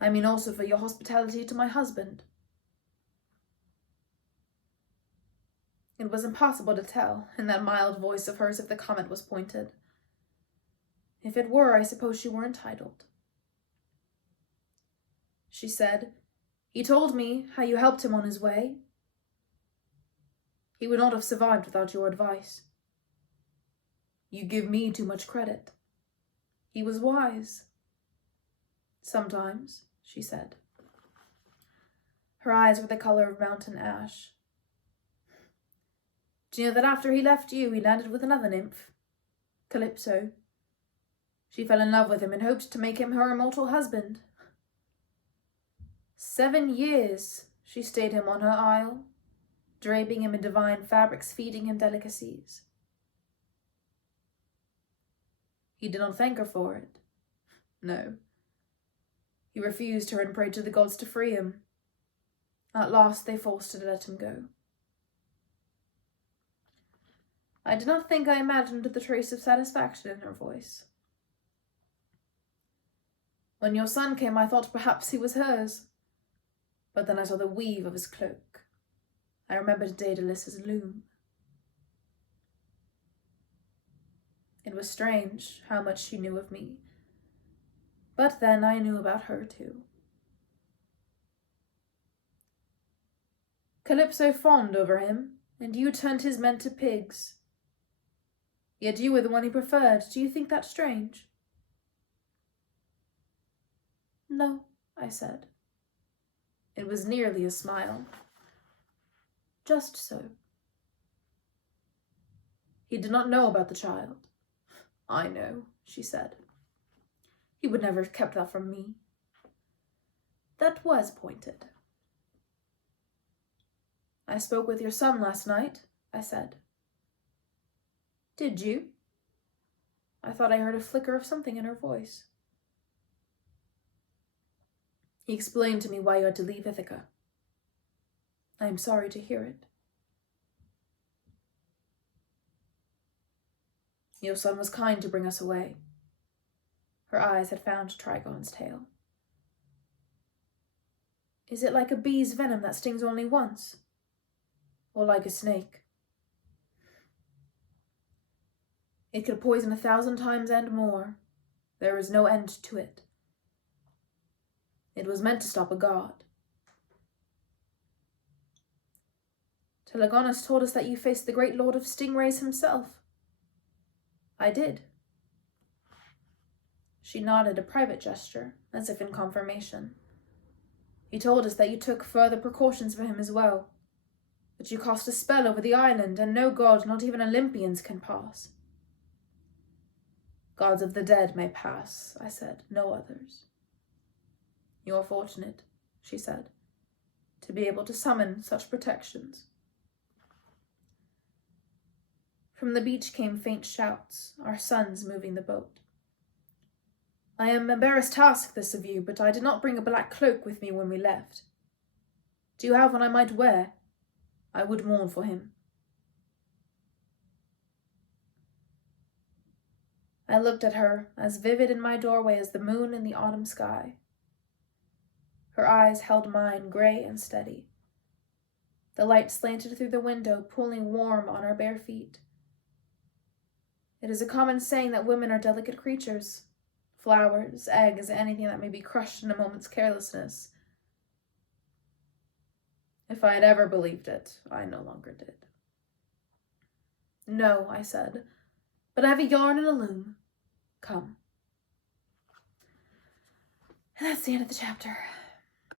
I mean also for your hospitality to my husband." It was impossible to tell, in that mild voice of hers, if the comment was pointed. If it were, I suppose she were entitled. She said, "He told me how you helped him on his way. He would not have survived without your advice. You give me too much credit. He was wise." "Sometimes," she said. Her eyes were the color of mountain ash. "Do you know that after he left you, he landed with another nymph, Calypso? She fell in love with him and hoped to make him her immortal husband. 7 years she stayed him on her isle, draping him in divine fabrics, feeding him delicacies. He did not thank her for it. No. He refused her and prayed to the gods to free him. At last they forced her to let him go. I did not think I imagined the trace of satisfaction in her voice. When your son came, I thought perhaps he was hers, but then I saw the weave of his cloak. I remembered Daedalus's loom. It was strange how much she knew of me, but then I knew about her too. Calypso fawned over him, and you turned his men to pigs. Yet you were the one he preferred. Do you think that strange?" "No," I said. It was nearly a smile. "Just so." "He did not know about the child." "I know," she said. "He would never have kept that from me." That was pointed. "I spoke with your son last night," I said. "Did you?" I thought I heard a flicker of something in her voice. "He explained to me why you had to leave Ithaca. I am sorry to hear it." "Your son was kind to bring us away." Her eyes had found Trigon's tail. Is it like a bee's venom that stings only once? Or like a snake? It could poison 1,000 times and more. There is no end to it. It was meant to stop a god. Telegonus told us that you faced the great lord of stingrays himself. I did. She nodded a private gesture, as if in confirmation. He told us that you took further precautions for him as well, that you cast a spell over the island, and no god, not even Olympians, can pass. Gods of the dead may pass, I said, no others. You are fortunate, she said, to be able to summon such protections. From the beach came faint shouts, our sons moving the boat. I am embarrassed to ask this of you, but I did not bring a black cloak with me when we left. Do you have one I might wear? I would mourn for him. I looked at her, as vivid in my doorway as the moon in the autumn sky. Her eyes held mine, gray and steady. The light slanted through the window, pulling warm on our bare feet. It is a common saying that women are delicate creatures. Flowers, eggs, anything that may be crushed in a moment's carelessness. If I had ever believed it, I no longer did. No, I said, but I have a yarn and a loom. Come. And that's the end of the chapter.